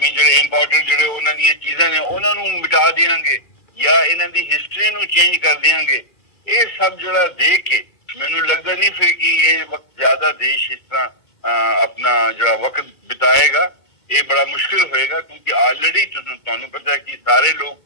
ਜਿਹੜੇ ਇੰਪੋਰਟੈਂਟ ਜਿਹੜੇ ਉਹਨਾਂ ਦੀਆਂ ਚੀਜ਼ਾਂ ਨੇ ਉਹਨਾਂ ਨੂੰ ਮਿਟਾ ਦਿਆਂਗੇ ਜਾਂ ਇਹਨਾਂ ਦੀ ਹਿਸਟਰੀ ਨੂੰ ਚੇਂਜ ਕਰ ਦਿਆਂਗੇ, ਇਹ ਸਭ ਜਿਹੜਾ ਦੇਖ ਕੇ ਮੈਨੂੰ ਲੱਗਦਾ ਨਹੀਂ ਫਿਰ ਕਿ ਇਹ ਵਕਤ ਜ਼ਿਆਦਾ ਦੇਸ਼ ਇਸ ਤਰ੍ਹਾਂ ਆਪਣਾ ਜਿਹੜਾ ਵਕਤ ਬਿਤਾਏਗਾ, ਇਹ ਬੜਾ ਮੁਸ਼ਕਿਲ ਹੋਏਗਾ। ਕਿਉਂਕਿ ਆਲਰੇਡੀ ਤੁਹਾਨੂੰ ਪਤਾ ਹੈ ਕਿ ਸਾਰੇ ਲੋਕ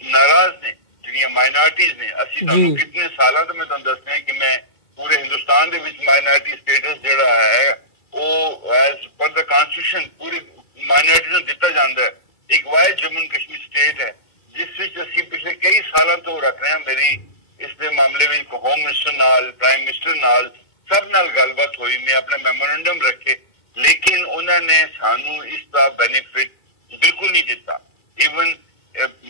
ਨਾਰਾਜ਼ ਨੇ, ਜਿਹੜੀਆਂ ਮਾਈਨੋਰਟੀਜ਼ ਨੇ। ਅਸੀਂ ਤੁਹਾਨੂੰ ਕਿੰਨੇ ਸਾਲਾਂ ਤੋਂ ਮੈਂ ਤੁਹਾਨੂੰ ਦੱਸਦਾ ਕਿ ਮੈਂ ਪੂਰੇ ਹਿੰਦੁਸਤਾਨ ਦੇ ਵਿੱਚ ਮਾਈਨੋਰਟੀ ਸਟੇਟਸ ਜਿਹੜਾ ਹੈ ਉਹ ਐਜ਼ ਪਰ ਦਾ ਕਨਸਟੀਟਿਊਸ਼ਨ ਪੂਰੀ ਮਾਈਨੋਰਟੀ ਨੂੰ ਦਿੱਤਾ ਜਾਂਦਾ ਹੈ। ਇੱਕ ਵਾਇਦ ਜੰਮੂ ਕਸ਼ਮੀਰ ਸਟੇਟ ਹੈ ਜਿਸ ਵਿੱਚ ਅਸੀਂ ਪਿਛਲੇ ਕਈ ਸਾਲਾਂ ਤੋਂ ਰੱਖ ਰਹੇ ਹਾਂ। ਮੇਰੀ ਇਸ ਦੇ ਮਾਮਲੇ ਵਿੱਚ ਹੋਮ ਮਿਨਿਸਟਰ ਨਾਲ, ਪ੍ਰਾਈਮ ਮਿਨਿਸਟਰ ਨਾਲ, ਸਭ ਨਾਲ ਗੱਲਬਾਤ ਹੋਈ, ਮੈਂ ਆਪਣੇ ਮੈਮੋਰੈਂਡਮ ਰੱਖੇ, ਲੇਕਿਨ ਉਹਨਾਂ ਨੇ ਸਾਨੂੰ ਇਸ ਦਾ ਬੈਨੀਫਿਟ ਬਿਲਕੁਲ ਨਹੀਂ ਦਿੱਤਾ। ਈਵਨ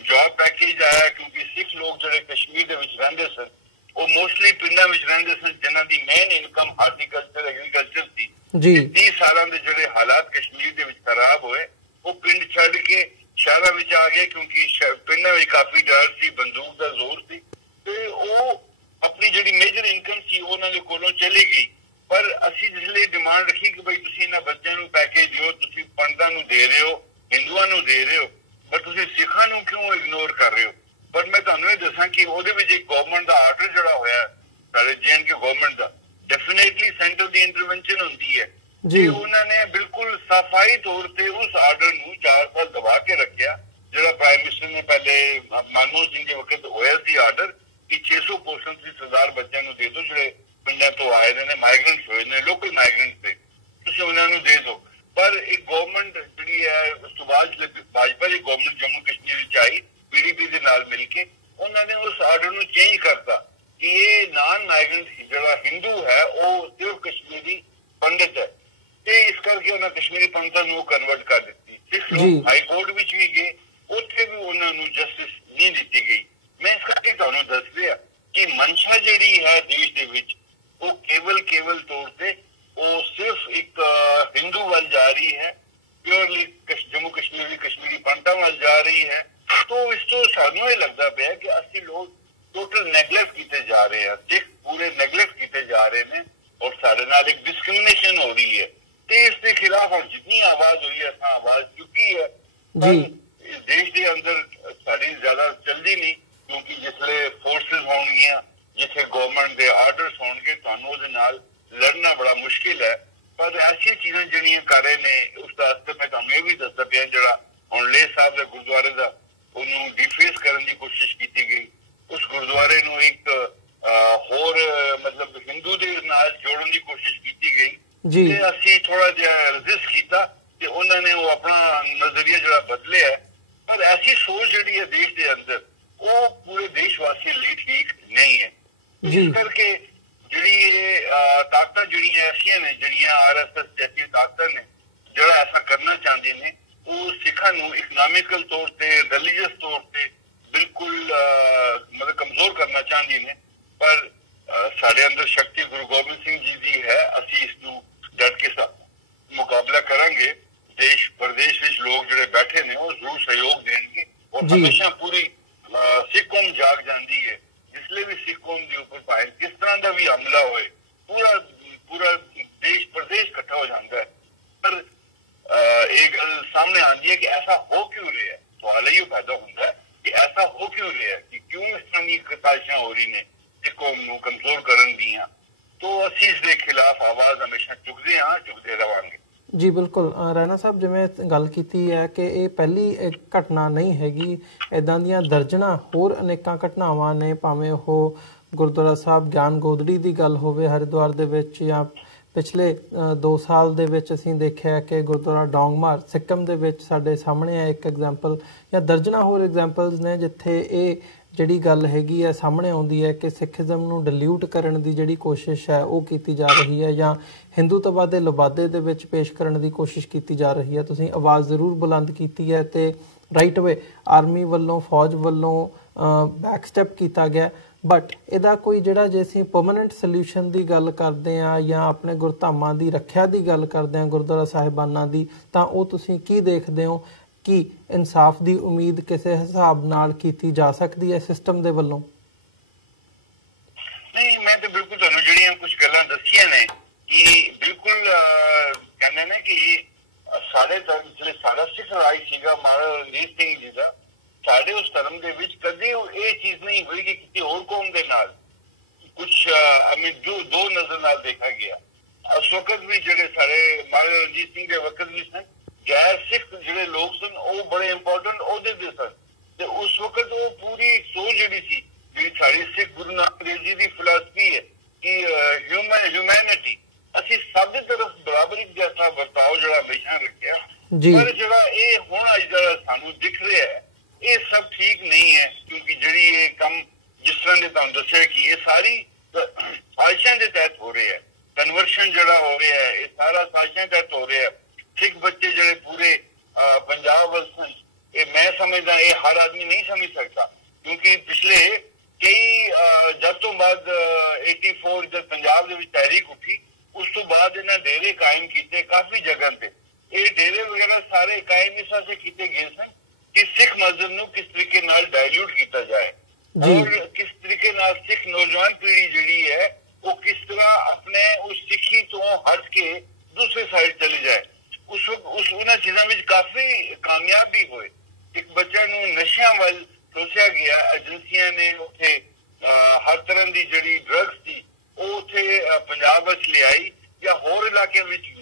ਜੌਬ ਪੈਕੇਜ ਆਇਆ, ਕਿਉਂਕਿ ਸਿੱਖ ਲੋਕ ਜਿਹੜੇ ਕਸ਼ਮੀਰ ਦੇ ਵਿੱਚ ਰਹਿੰਦੇ ਸਨ ਉਹ ਮੋਸਟਲੀ ਪਿੰਡਾਂ ਵਿੱਚ ਰਹਿੰਦੇ ਸਨ, ਜਿਨ੍ਹਾਂ ਦੀ ਮੇਨ ਇਨਕਮ ਹਾਰਟੀਕਲਚਰ, ਐਗਰੀਕਲਚਰ ਸੀ। 30 ਸਾਲਾਂ ਦੇ ਜਿਹੜੇ ਹਾਲਾਤ ਕਸ਼ਮੀਰ ਦੇ ਵਿੱਚ ਖਰਾਬ ਹੋਏ, ਉਹ ਪਿੰਡ ਛੱਡ ਕੇ ਸ਼ਹਿਰਾਂ ਵਿੱਚ ਆ ਗਏ, ਕਿਉਂਕਿ ਪਿੰਡਾਂ ਵਿੱਚ ਕਾਫੀ ਡਰ ਸੀ, ਬੰਦੂਕ ਦਾ ਜ਼ੋਰ ਸੀ, ਤੇ ਉਹ ਆਪਣੀ ਜਿਹੜੀ ਮੇਜਰ ਇਨਕਮ ਸੀ ਉਹਨਾਂ ਦੇ ਕੋਲੋਂ ਚਲੀ ਗਈ। ਪਰ ਅਸੀਂ ਜਿਸ ਲਈ ਡਿਮਾਂਡ ਰੱਖੀ ਕਿ ਬਈ ਤੁਸੀਂ ਇਹਨਾਂ ਬੱਚਿਆਂ ਨੂੰ ਪੈਕੇਜ ਦਿਓ, ਤੁਸੀਂ ਪੰਡਤਾਂ ਨੂੰ ਦੇ ਰਹੇ ਹੋ, ਹਿੰਦੂਆਂ ਨੂੰ ਦੇ ਰਹੇ ਹੋ, ਪਰ ਤੁਸੀਂ ਸਿੱਖਾਂ ਨੂੰ ਕਿਉਂ ਇਗਨੋਰ ਕਰ ਰਹੇ ਹੋ? ਪਰ ਮੈਂ ਤੁਹਾਨੂੰ ਇਹ ਦੱਸਾਂ ਕਿ ਉਹਦੇ ਵਿੱਚ ਇੱਕ ਗਵਰਨਮੈਂਟ ਦਾ ਆਰਡਰ ਜਿਹੜਾ ਹੋਇਆ ਸਾਡੇ JNK ਗਵਰਨਮੈਂਟ ਦਾ, ਡੈਫੀਨੇਟਲੀ ਸੈਂਟਰ ਦੀ ਇੰਟਰਵੈਂਸ਼ਨ ਹੁੰਦੀ ਹੈ ਜੀ। ਉਹਨਾਂ ਨੇ ਬਿਲਕੁਲ ਸਫਾਈ ਤੌਰ ਤੇ ਉਸ ਆਰਡਰ ਨੂੰ 4 ਸਾਲ ਦਬਾ ਕੇ ਰੱਖਿਆ, ਜਿਹੜਾ ਪ੍ਰਾਈਮ ਮਿਨਿਸਟਰ ਨੇ ਪਹਿਲੇ ਮਨਮੋਹਨ ਸਿੰਘ ਦੇ ਵਕਤ ਹੋਇਆ ਸੀ ਆਰਡਰ ਕਿ 600 ਪੋਸਟਾਂ 30,000 ਬੱਚਿਆਂ ਨੂੰ ਦੇ ਦਿਓ ਜਿਹੜੇ ਪਿੰਡਾਂ ਤੋਂ ਆਏ ਨੇ, ਮਾਈਗ੍ਰੈਂਟਸ ਹੋਏ ਨੇ, ਲੋਕਲ ਮਾਈਗ੍ਰੈਂਟਸ ਨੇ, ਤੁਸੀਂ ਉਹਨਾਂ ਨੂੰ ਦੇ ਦਿਓ। ਪਰ ਇੱਕ ਗਵਰਨਮੈਂਟ ਜਿਹੜੀ ਹੈ ਸੁਭਾਸ਼ ਭਾਜਪਾ ਦੀ ਗਵਰਨਮੈਂਟ ਜੰਮੂ ਕਸ਼ਮੀਰ ਵਿੱਚ ਆਈ PDP ਦੇ ਨਾਲ ਮਿਲ ਕੇ, ਉਹਨਾਂ ਨੇ ਉਸ ਆਰਡਰ ਨੂੰ ਚੇਂਜ ਕਰਤਾ ਕਿ ਇਹ ਨਾਨ ਮਾਈਗ੍ਰੈਂਟ ਜਿਹੜਾ ਹਿੰਦੂ ਹੈ ਉਹ ਸਿਰਫ ਕਸ਼ਮੀਰੀ ਪੰਡਿਤ ਹੈ, ਤੇ ਇਸ ਕਰਕੇ ਉਹਨਾਂ ਕਸ਼ਮੀਰੀ ਪੰਡਤਾਂ ਨੂੰ ਕਨਵਰਟ ਕਰ ਦਿੱਤੀ। ਸਿੱਖ ਲੋਕ ਹਾਈ ਕੋਰਟ ਵਿੱਚ ਵੀ ਗਏ, ਉੱਥੇ ਵੀ ਉਹਨਾਂ ਨੂੰ ਜਸਟਿਸ ਨਹੀਂ ਦਿੱਤੀ ਗਈ। ਮੈਂ ਇਸ ਕਰਕੇ ਤੁਹਾਨੂੰ ਦੱਸ ਰਿਹਾ ਕਿ ਮਨਸ਼ਾ ਜਿਹੜੀ ਹੈ ਦੇਸ਼ ਦੇ ਵਿੱਚ ਉਹ ਕੇਵਲ ਤੌਰ ਤੇ ਉਹ ਸਿਰਫ ਇੱਕ ਹਿੰਦੂ ਵੱਲ ਜਾ ਰਹੀ ਹੈ, ਪਿਓਰਲੀ ਜੰਮੂ ਕਸ਼ਮੀਰ ਦੀ ਕਸ਼ਮੀਰੀ ਪੰਡਤਾਂ ਵੱਲ ਜਾ ਰਹੀ ਹੈ। तो इस तो सानू ये लगता पाया कि असि लोग टोटल नैगलैक्ट किए जा रहे हैं, सिख पूरे नैगलैक्ट किए जा रहे हैं और सारे नाल एक डिस्क्रिमिनेशन हो रही है। तो इसके खिलाफ हम जितनी आवाज हुई है आवाज चुकी है, पर देश के अंदर साड़ी ज्यादा चलती नहीं, क्योंकि जिसले फोर्सेस होंगियां जिथे गवर्नमेंट के आर्डर्स होंगे तुहानू उहदे नाल लड़ना बड़ा मुश्किल है। पर ऐसी चीज़ां जिहड़ियां कर रहे ने उस वास्ते मैं तुहानू ये भी दसदा पिया जिहड़ा हुण लेह साहब दे गुरुद्वारे दा ਉਹਨੂੰ डिफेस करने की कोशिश की गई, उस गुरुद्वारे ਨੂੰ एक होर मतलब हिंदू ਦੇ ਨਾਲ जोड़न की कोशिश की गई ਤੇ ਅਸੀਂ थोड़ा ਜਿਹਾ रेजिस्ट किया ਤੇ ਉਹਨਾਂ ਨੇ ਉਹ ਆਪਣਾ नजरिया ਜਿਹੜਾ बदलिया है। पर ऐसी सोच ਜਿਹੜੀ है देश के अंदर वो पूरे देशवासी ਲਈ ठीक नहीं है। इस करके ਜਿਹੜੀ ताकतां ਜਿਹੜੀਆਂ ਐਸੀਆਂ ਨੇ ਜਿਹੜੀਆਂ RSS जैसी ताकतां ने ਜਿਹੜਾ ऐसा करना चाहते ने वो सिखा नू इकनॉमिकल तौर पे रिलीजियस तौर पे बिल्कुल मतलब कमजोर करना चाहती ने। पर साढ़े अंदर शक्ति गुरु गोबिंद सिंह जी की है, असी इसनू डट के साथ मुकाबला करांगे। देश प्रदेश विच लोग जिहड़े बैठे ने वो जरूर सहयोग देंगे और हमेशा पूरी सिख कौम जाग जाती है। जिसले भी सिख कौम के ऊपर भावे किस तरह का भी हमला होए पूरा पूरा देश प्रदेश इकट्ठा हो जाता है। पर एक गल सामने आती है कि ऐसा हो क्यों रहा है, सवाल ये पैदा होता है कि ऐसा हो क्यों रहा है, कि क्यों इस तरह की कताशियां हो रही ने सिख कौम नू कमजोर करन दियां। तो असी इसके खिलाफ आवाज हमेशा चुकते हाँ, चुकते रहांगे। जी बिल्कुल राणा साहब, जिवें गल कीती है कि ये पहली एक घटना नहीं हैगी, इदां दीयां दर्जनां होर अनेकां घटनावां ने, भावें ओह गुरुद्वारा साहब ज्ञान गोदड़ी की गल होवे हरिद्वार दे विच या पिछले 2 साल दे विच असीं देखिआ कि गुरुद्वारा डोंगमार सिक्किम दे विच साडे सामने है एक एग्जाम्पल, या दर्जनां होर एग्जाम्पल्स ने जिथे ये जिहड़ी गल हैगी है सामने आउंदी है कि सिखिज़म नूं डिल्यूट करन दी जिहड़ी कोशिश है वो कीती जा रही है या हिंदूत्व दे लबादे दे विच पेश करन दी कोशिश कीती जा रही है। तुसीं आवाज़ जरूर बुलंद कीती है ते राइट वे आर्मी वल्लों फौज वल्लों बैक स्टैप किया गया, बट इहदा कोई जिहड़ा जे असीं परमानेंट सल्यूशन की गल करते हैं या अपने गुरधामां की रखिया की गल करते हैं गुरुद्वारा साहिबाना की, तां ओह तुसीं की देखदे हो कि इंसाफ की उम्मीद किसी हिसाब नाल कीती जा सकती है सिस्टम दे वल्लों? नहीं, मैं तो बिल्कुल तुहानूं जिहड़ियां कुछ गल्लां दस्सियां ने कि बिल्कुल कहने ने कि साढ़े जिहड़े सारा सिख राज सीगा महाराजा रणजीत सिंह जी का, साढ़े उस धर्म के विच कदे ये चीज नहीं हुई कि किसी होर कौम के नाल कुछ जो दो नजर नाल देखा गया। उस वक्त भी जिहड़े सारे महाराजा रणजीत सिंह के वक्त भी सन गैर सिख जिहड़े लोग सन वो बड़े इंपॉर्टेंट ओहदे दे सन ते उस वक्त वो पूरी सोच जिहड़ी सी जिहड़ी सारी सिख गुरु नानक देव जी की फिलासफी है कि ह्यूमैनिटी असी सब दी तरफ बराबरी जैसा बर्ताव जिहड़ा हमेशा रखिया। पर जिहड़ा ये हुण अज दा सानू दिख रहा है ये सब ठीक नहीं है, क्योंकि जिहड़ी ये कम जिस तरह ने तुहानू दस्सिया कि ये सारी साजिशां दे तहत हो रही है, कन्वर्शन जिहड़ा हो रहा है ये सारा साजिशां तहत हो रहा है। सिख बच्चे जिहड़े पूरे पंजाब वल सन ये मैं समझदा ये हर आदमी नहीं समझ सकता, क्योंकि पिछले कई जब तो बाद 84 जब पंजाब दे विच तहरीक उठी उस तो बाद इन्हां डेरे कायम किए काफी जगह पे। ये डेरे वगैरह सारे कायम इस से किए गए सन कि सिख मजहब नूं किस तरीके नाल डायल्यूट किया जाए और किस तरीके नाल सिख नौजवान पीढ़ी जिहड़ी है वो किस तरह अपने उस सिखी तो हट के दूसरे साइड चली जाए। उस उन्हां चीज़ां विच काफी कामयाब भी होए। एक बच्चा नूं नशियां वल सोचिया गया, एजेंसियां ने उत्थे हर तरह की जिहड़ी ड्रग्स थी वो उत्थे पंजाब विच ले आई या होर इलाके विच भी।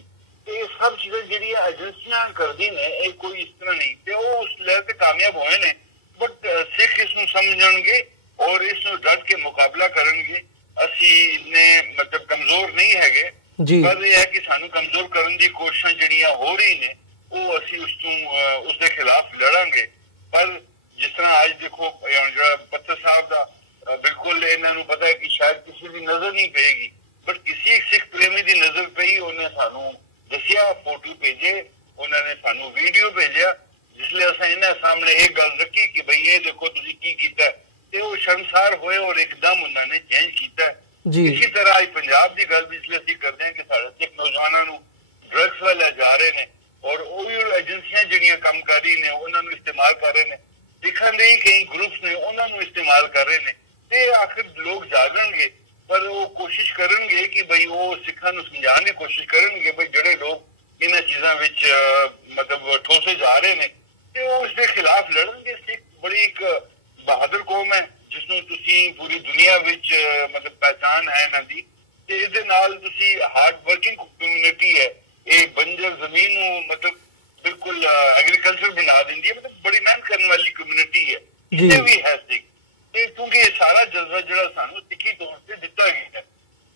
ये सब चीज़ां जिहड़ियां एजेंसियां करदी ने ये कोई इस तरह नहीं ते वो उस लैवल ते कामयाब होए ने। बट सिख इसनूं समझणगे और इसनूं डट के मुकाबला करनगे। असी ने मतलब कमजोर नहीं हैगे, पर यह है कि सानू कमजोर करने की कोशिशां जिहड़ियां हो रही ने वो असी उसके खिलाफ लड़ांगे। पर जिस तरह आज देखो जिहड़ा पत्थर साहब का बिल्कुल इन्हां नूं पता है कि शायद किसी की नजर नहीं पेगी, बट किसी एक सिख प्रेमी की नजर पई, उन्हें सानू दसिया, फोटो भेजे, उन्होंने सानू वीडियो भेजा, जिसले असां इन्हां सामने एक गल रखी कि भाई ये देखो तुसीं की कीता ते वो शर्मसार होए और एकदम उन्होंने चेंज किया। इसी तरह आज पंजाब की गल भी इसलिए असीं करते हैं कि साडे सिख नौजवानों नूं ड्रग्स वाल जा रहे हैं और वो एजेंसियां जिहड़ियां काम कर रही ने उन्होंने इस्तेमाल कर रहे हैं। ਸਿੱਖਾਂ ਦੇ ਕਈ ਗਰੁੱਪਸ ਨੇ ਉਹਨਾਂ ਨੂੰ ਇਸਤੇਮਾਲ ਕਰ ਰਹੇ ਨੇ ਤੇ ਆਖਿਰ ਲੋਕ ਜਾਗਣਗੇ ਪਰ ਉਹ ਕੋਸ਼ਿਸ਼ ਕਰਨਗੇ ਕਿ ਬਈ ਉਹ ਸਿੱਖਾਂ ਨੂੰ ਸਮਝਾਉਣ ਦੀ ਕੋਸ਼ਿਸ਼ ਕਰਨਗੇ ਬਈ ਜਿਹੜੇ ਲੋਕ ਇਹਨਾਂ ਚੀਜ਼ਾਂ ਵਿੱਚ ਮਤਲਬ ਠੋਸੇ ਜਾ ਰਹੇ ਨੇ ਤੇ ਉਹ ਇਸ ਦੇ ਖਿਲਾਫ ਲੜਨਗੇ। ਸਿੱਖ ਬੜੀ ਇੱਕ ਬਹਾਦਰ ਕੌਮ ਹੈ ਜਿਸ ਨੂੰ ਤੁਸੀਂ ਪੂਰੀ ਦੁਨੀਆ ਵਿੱਚ ਮਤਲਬ ਪਹਿਚਾਨ ਹੈ ਇਹਨਾਂ ਦੀ ਤੇ ਇਹਦੇ ਨਾਲ ਤੁਸੀਂ ਹਾਰਡ ਵਰਕਿੰਗ ਕਮਿਊਨਿਟੀ ਹੈ। ਇਹ ਬੰਜਰ ਜ਼ਮੀਨ ਨੂੰ ਮਤਲਬ ਬਿਲਕੁਲ ਐਗਰੀਕਲਚਰ ਬਣਾ ਦਿੰਦੀ ਹੈ, ਮਤਲਬ ਬੜੀ ਮਿਹਨਤ ਕਰਨ ਵਾਲੀ ਕਮਿਊਨਿਟੀ ਹੈ। ਇਹ ਵੀ ਹੈ ਸਿੱਖ ਤੇ ਕਿਉਂਕਿ ਇਹ ਸਾਰਾ ਜਜ਼ਬਾ ਜਿਹੜਾ ਸਾਨੂੰ ਸਿੱਖੀ ਤੌਰ ਤੇ ਦਿੱਤਾ ਗਿਆ ਹੈ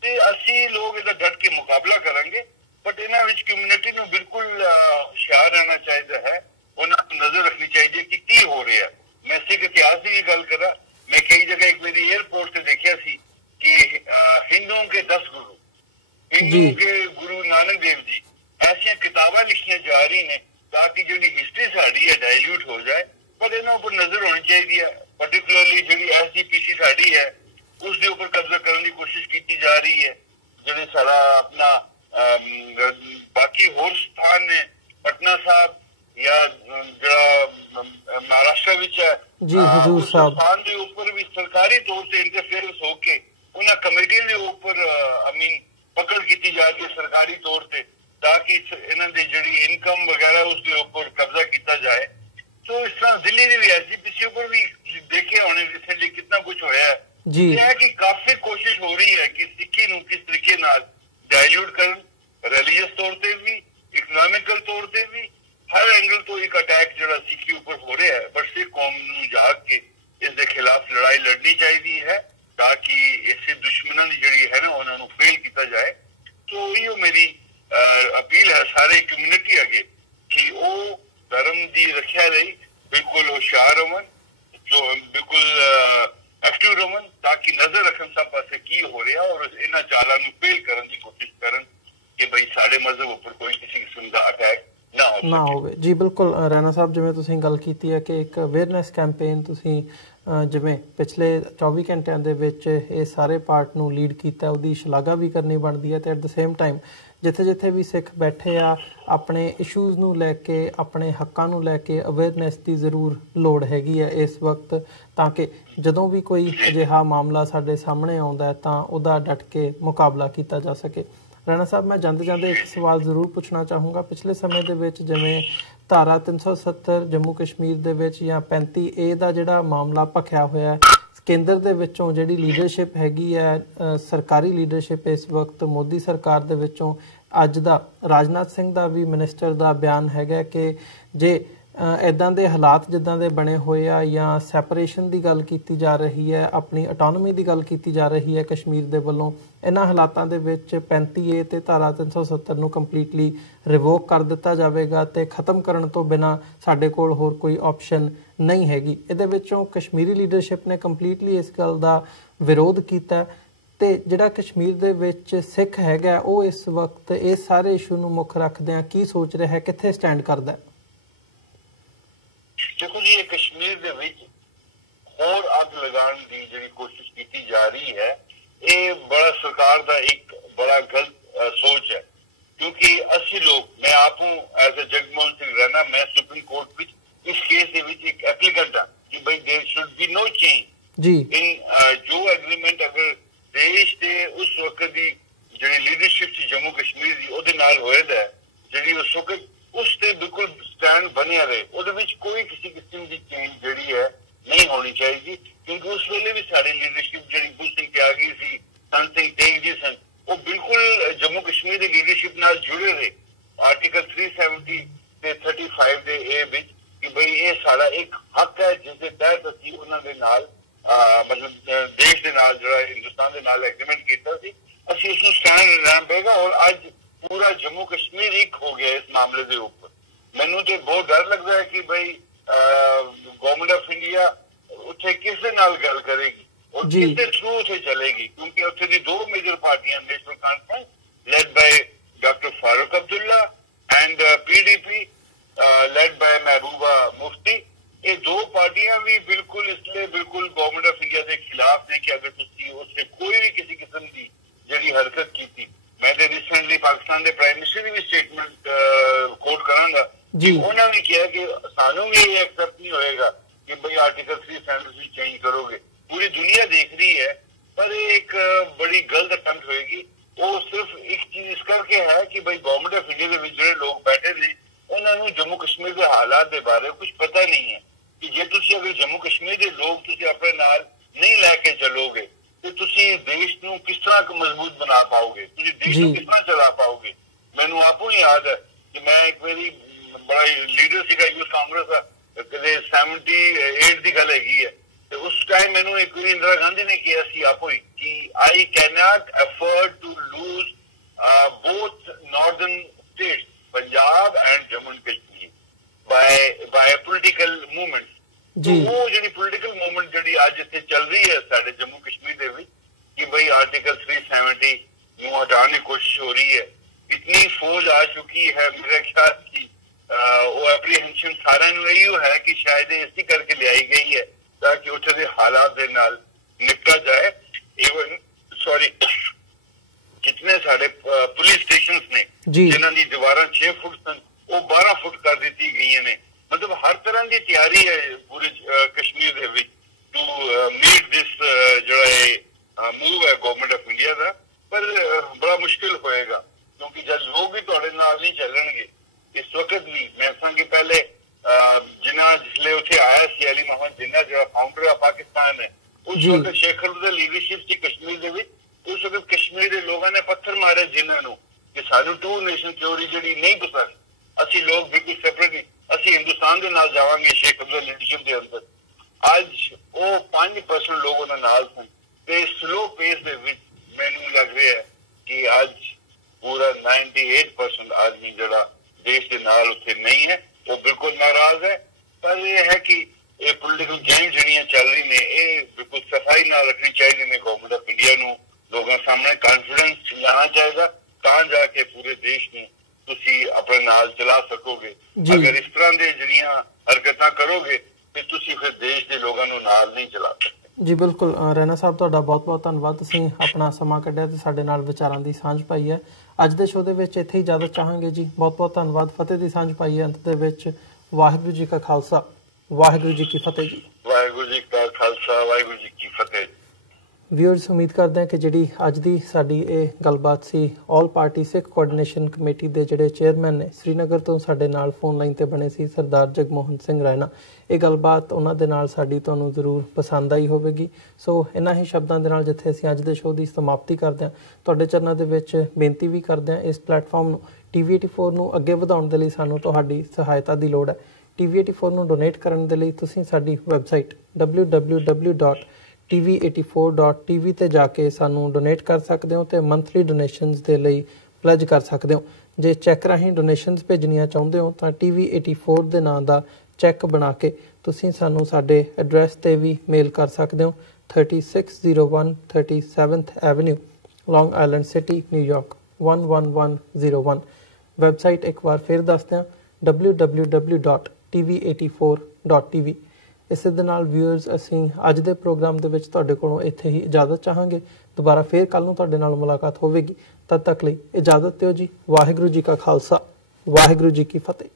ਤੇ ਅਸੀਂ ਲੋਕ ਇਹਦਾ ਡਟ ਕੇ ਮੁਕਾਬਲਾ ਕਰਾਂਗੇ। ਬਟ ਇਹਨਾਂ ਵਿੱਚ ਕਮਿਊਨਿਟੀ ਨੂੰ ਬਿਲਕੁਲ ਹੁਸ਼ਿਆਰ ਰਹਿਣਾ ਚਾਹੀਦਾ ਹੈ, ਉਹਨਾਂ ਨੂੰ ਨਜ਼ਰ ਰੱਖਣੀ ਚਾਹੀਦੀ ਹੈ ਕਿ ਕੀ ਹੋ ਰਿਹਾ। ਮੈਂ ਸਿੱਖ ਇਤਿਹਾਸ ਦੀ ਗੱਲ ਕਰਾਂ, मैं कई जगह एक मेरी एयरपोर्ट से देखा सी कि हिंदुओं के 10 गुरु, हिंदुओं के गुरु नानक देव जी ऐसी किताबें लिखियां जा रही ने ताकि जो हिस्ट्री साड़ी है डायल्यूट हो जाए, पर इन्हों पर नजर होनी चाहिए। पर्टिकुलरली जी SGPC साड़ी है उसके ऊपर कब्जा करने की कोशिश की जा रही है। जो सारा अपना बाकी होर स्थान ने पटना साहब या जो महाराष्ट्र विच है जी हजूर साहब स्थान के ऊपर भी सरकारी तौर से इंटरफेरेंस होके उन्हें कमेटी के ऊपर पकड़ की जा रही है सरकारी तौर से ताकि इन्हों की जी इनकम वगैरह उसके ऊपर कब्जा किया जाए। तो इस तरह दिल्ली के भी SGPC ऊपर भी देखे होने रिसेंटली कितना कुछ होया है जी है कि काफी कोशिश हो रही है कि सिक्खी नूं किस तरीके नाल डायल्यूट करन, रिलीजियस तौर पे भी इकोनॉमिकल तौर पे भी हर एंगल तो एक अटैक जो सिक्खी ऊपर हो रहा है। बट सिख कौम नूं जाग के इसके खिलाफ लड़ाई लड़नी चाहिए है ताकि इस दुश्मनों की जी है ना उन्होंने फेल किया जाए। तो यो मेरी अपील है सारे कम्यूनिटी अगे कि वो धर्म की रक्षा लई बिल्कुल होशियार होवन, जो बिल्कुल एक्टिव रहन ताकि नजर रखन सब पासे की हो रहा और इन्हां चालां नूं फेल करन की कोशिश करन कि भाई साडे मजहब ऊपर कोई किसी किस्म का अटैक ना होवे। जी बिल्कुल राणा साहब, जिवें तुसीं गल कीती है कि एक अवेयरनेस कैंपेन तुसीं जिवें पिछले 24 घंटिਆਂ ਦੇ ਵਿੱਚ ਇਹ ਸਾਰੇ ਪਾਰਟ ਨੂੰ ਲੀਡ ਕੀਤਾ, ਉਹਦੀ ਸ਼ਲਾਘਾ ਵੀ ਕਰਨੀ ਬਣਦੀ ਹੈ ਤੇ ਐਟ ਦ ਸੇਮ ਟਾਈਮ ਜਿੱਥੇ ਵੀ ਸਿੱਖ ਬੈਠੇ ਆ ਆਪਣੇ ਇਸ਼ੂਜ਼ ਨੂੰ ਲੈ ਕੇ, ਆਪਣੇ ਹੱਕਾਂ ਨੂੰ ਲੈ ਕੇ ਅਵੇਅਰਨੈਸ ਦੀ ਜ਼ਰੂਰ ਲੋੜ ਹੈਗੀ ਹੈ ਇਸ ਵਕਤ, ਤਾਂ ਕਿ ਜਦੋਂ ਵੀ ਕੋਈ ਅਜਿਹਾ ਮਾਮਲਾ ਸਾਡੇ ਸਾਹਮਣੇ ਆਉਂਦਾ ਹੈ ਤਾਂ ਉਹਦਾ ਡਟ ਕੇ ਮੁਕਾਬਲਾ ਕੀਤਾ ਜਾ ਸਕੇ। ਰਾਣਾ ਸਾਹਿਬ, ਮੈਂ ਜਾਂਦੇ ਇੱਕ ਸਵਾਲ ਜ਼ਰੂਰ ਪੁੱਛਣਾ ਚਾਹੂੰਗਾ। ਪਿਛਲੇ ਸਮੇਂ ਦੇ ਵਿੱਚ ਜਿਵੇਂ ਧਾਰਾ 370 ਜੰਮੂ ਕਸ਼ਮੀਰ ਦੇ ਵਿੱਚ ਜਾਂ 35A ਦਾ ਜਿਹੜਾ ਮਾਮਲਾ ਭਖਿਆ ਹੋਇਆ, ਕੇਂਦਰ ਦੇ ਵਿੱਚੋਂ ਜਿਹੜੀ ਲੀਡਰਸ਼ਿਪ ਹੈਗੀ ਹੈ, ਸਰਕਾਰੀ ਲੀਡਰਸ਼ਿਪ ਇਸ ਵਕਤ ਮੋਦੀ ਸਰਕਾਰ ਦੇ ਵਿੱਚੋਂ ਅੱਜ ਦਾ ਰਾਜਨਾਥ ਸਿੰਘ ਦਾ ਵੀ ਮਿਨਿਸਟਰ ਦਾ ਬਿਆਨ ਹੈਗਾ ਕਿ ਜੇ ਇੱਦਾਂ ਦੇ ਹਾਲਾਤ ਜਿੱਦਾਂ ਦੇ ਬਣੇ ਹੋਏ ਆ ਜਾਂ ਸੈਪਰੇਸ਼ਨ ਦੀ ਗੱਲ ਕੀਤੀ ਜਾ ਰਹੀ ਹੈ, ਆਪਣੀ ਆਟੋਨੋਮੀ ਦੀ ਗੱਲ ਕੀਤੀ ਜਾ ਰਹੀ ਹੈ ਕਸ਼ਮੀਰ ਦੇ ਵੱਲੋਂ, ਇਹਨਾਂ ਹਾਲਾਤਾਂ ਦੇ ਵਿੱਚ 35A ਤੇ ਧਾਰਾ 370 ਨੂੰ ਕੰਪਲੀਟਲੀ ਰਿਵੋਕ ਕਰ ਦਿੱਤਾ ਜਾਵੇਗਾ ਤੇ ਖਤਮ ਕਰਨ ਤੋਂ ਬਿਨਾਂ ਸਾਡੇ ਕੋਲ ਹੋਰ ਕੋਈ ਆਪਸ਼ਨ ਨਹੀਂ ਹੈਗੀ। ਇਹਦੇ ਵਿੱਚੋਂ ਕਸ਼ਮੀਰੀ ਲੀਡਰਸ਼ਿਪ ਨੇ ਕੰਪਲੀਟਲੀ ਇਸ ਗੱਲ ਦਾ ਵਿਰੋਧ ਕੀਤਾ ਤੇ ਜਿਹੜਾ ਕਸ਼ਮੀਰ ਦੇ ਵਿੱਚ ਸਿੱਖ ਹੈਗਾ ਉਹ ਇਸ ਵਕਤ ਇਸ ਸਾਰੇ ਇਸ਼ੂ ਨੂੰ ਮੁੱਖ ਰੱਖਦਿਆਂ ਕੀ ਸੋਚ ਰਿਹਾ ਹੈ, ਕਿੱਥੇ ਸਟੈਂਡ ਕਰਦਾ ਹੈ? देखो जी, ये कश्मीर दे विच होर अग लगाने की जी कोशिश की जा रही है, ये बड़ा सरकार का एक बड़ा गलत सोच है। क्योंकि असि लोग, मैं आप हूँ एज ए जगमोहन सिंह रैना, मैं सुप्रीम कोर्ट विच इस केस दे विच एक एप्लीकेंट हाँ कि भाई there should be no change जी इन जो एग्रीमेंट अगर देश के उस वक्त की जी लीडरशिप सी जम्मू कश्मीर की ओदे नाल होएदा है, जी उस वक्त उससे बिल्कुल स्टैंड बनिया रहे, ਉਹਦੇ कोई किसी किस्म की चेंज जी है नहीं होनी चाहिए। क्योंकि उस वेले भी सारी लीडरशिप जी बुल सिंह त्यागी सी, सन सिंह तेग जी सन, वो बिल्कुल जम्मू कश्मीर की लीडरशिप नाल जुड़े रहे। आर्टिकल 370 ते 35 दे ए विच कि भाई ये सारा एक हक है जिसके तहत असीं उन्हां दे नाल मतलब देश दे नाल जिहड़ा हिंदुस्तान दे नाल एग्रीमेंट कीता सी, असीं उसनूं स्टैंड रहना पेगा। और अज पूरा जम्मू कश्मीर एक हो गया इस मामले के ऊपर। मैनू तो बहुत डर लगता है कि भाई गवर्नमेंट ऑफ इंडिया उत्थे किस नाल गल करेगी और किस थ्रू उत्थे चलेगी, क्योंकि उत्थे दी दो मेजर पार्टियां National Conference led by doctor Farooq Abdullah and PDP led by Mehbooba Mufti, ये दो पार्टियां भी बिल्कुल इसलिए बिल्कुल गवर्नमेंट ऑफ इंडिया के खिलाफ ने कि अगर तुसी उससे कोई भी किसी किस्म की जी हरकत की थी। मैं तो रिसेंटली पाकिस्तान के प्राइम मिनिस्टर की भी स्टेटमेंट कोट करांगा जी, उन्होंने भी किया कि सानू भी ये एक्सेप्ट नहीं होएगा कि भाई चेंज करोगे। पूरी दुनिया देख रही है, पर एक बड़ी गलत अटेम्प्ट होएगी। वो सिर्फ एक चीज इस करके है कि भाई गवर्नमेंट ऑफ इंडिया के जो लोग बैठे थे उन्होंने जम्मू कश्मीर के हालात के बारे कुछ पता नहीं है कि जे तुसी अगर जम्मू कश्मीर के लोग तुसी अपने नाल नहीं लैके चलोगे तो तुसी देश नूं किस तरह मजबूत बना पाओगे, तुसी देश नूं किस तरह चला पाओगे। मैनू आपको ही याद है कि मैं एक बारी बड़ा लीडर सीगा यूथ कांग्रेस का, कदे 78 की गल हैगी है, तो उस टाइम मैनू एक बार इंदिरा गांधी ने कहा सी आपको ही कि I can not afford to lose both northern states Punjab and Jammu and Kashmir by political movement. तो वो जी पोलिटिकल मूवमेंट जी अज इतने चल रही है साडे जम्मू कश्मीर दे विच कि भाई आर्टिकल 370 नूं हटाने की कोशिश हो रही है। इतनी फौज आ चुकी है, मेरे ख्याल की वो एप्रीहेंशन सारे यही है कि शायद इसी करके लियाई गई है ताकि उत्थे दे हालात दे नाल निपटा जाए। इवन सॉरी जितने साढ़े पुलिस स्टेशन ने जिन्हों की दीवार 6 फुट सन वो 12 फुट कर दी गई ने। मतलब हर तरह की तैयारी है पूरे कश्मीर टू मीट दिस जो मूव है गवर्नमेंट ऑफ इंडिया का, पर बड़ा मुश्किल होएगा क्योंकि जब लोग भी थोड़े नाल नहीं चलणगे। इस वक्त भी मैं संगे पहले जिन्ना जिसले उठे आया सी अली मोहम्मद जिन्ना जो फाउंडर ऑफ पाकिस्तान है, उस वक्त शेख हसीना लीडरशिप थी कश्मीर के विच, उस वक्त कश्मीर के लोगों ने पत्थर मारे जिन्होंने कि सानू 2 नेशन थ्योरी जी नहीं पसंद, असी लोग बिल्कुल सेपरेट नहीं, असी हिंदुस्तान के नाल जावांगे शेख हसीना लीडरशिप के अंदर। आज वो 5% लोगों ने नाल सन ते स्लो पेस दे विच मैनू लग रहा है कि आज पूरा 98% आदमी जरा देश के नाल उत्थे नहीं है, वो बिल्कुल नाराज है। पर यह है कि ये पोलिटिकल गेम जड़ियां चल रही ने ये बिल्कुल सफाई ना रखनी चाहिए ने। गवर्नमेंट ऑफ इंडिया नूं लोगों सामने कॉन्फिडेंस लाना चाहिए तां जाके पूरे देश में तुसी अपने नाल चला सकोगे। अगर इस तरह दे जड़ियां हरकतां करोगे तो तुसी फिर देश के लोगों नूं नाल नहीं चला सकते। जी बिल्कुल रैना साहब तुहाडा बहुत बहुत धन्नवाद, तुसीं अपना समा कढिया ते साडे नाल विचारां दी सांझ पाई है। अज दे शो दे विच इत्थे ही इजाजत चाहांगे जी। बहुत बहुत धन्नवाद। फतेह दी सांझ पाई है अंत दे विच। वाहिगुरू जी का खालसा वाहिगुरू जी की फतेह जी। वाहिगुरू जी का खालसा वाहिगुरू जी की फतेह। व्यूअर्स उम्मीद करते हैं कि जी अज की साड़ी ये गलबात see all party Sikh कोआर्ਡੀਨੇਸ਼ਨ committee के जोड़े चेयरमैन ने श्रीनगर तो साडे नाल फोन लाइन ते बने सी सरदार जगमोहन सिंह रैना। ये गलबात उन्हां दे नाल साडी तुहानूं जरूर पसंद आई होवेगी। सो इन्हां ही शब्दां दे नाल जिथे असीं अज दे शो की समाप्ति करते हैं, तुहाडे चरनां दे विच बेनती भी करते हैं इस प्लेटफॉर्म नूं TV84 नूं अगे वधाउण दे लई सानूं तुहाडी सहायता की लोड़ है। TV84 नूं डोनेट करन दे लई तुसीं साडी वैबसाइट www.tv84.tv ते जाके सानू डोनेट कर सकते हो तो मंथली डोनेशनस के लिए प्लज कर सकते हो। जे चैक राही डोनेशनस भेजनिया चाहते हो तो TV84 के नाम का चैक बना के तुसीं सानू साडे एड्रैस ते भी मेल कर सकते हो। 3601 37th Avenue long island city New York 11101। Website एक बार फिर दसते हैं www.tv84.tv। इस दे नाल व्यूअर्स असीं अज दे प्रोग्राम दे विच तुहाडे कोलों इत्थे ही इजाजत चाहांगे। दोबारा फिर कल नूं तुहाडे नाल मुलाकात होवेगी। तद तक लई इजाजत दिओ जी। वाहिगुरू जी का खालसा वाहिगुरू जी की फतेह।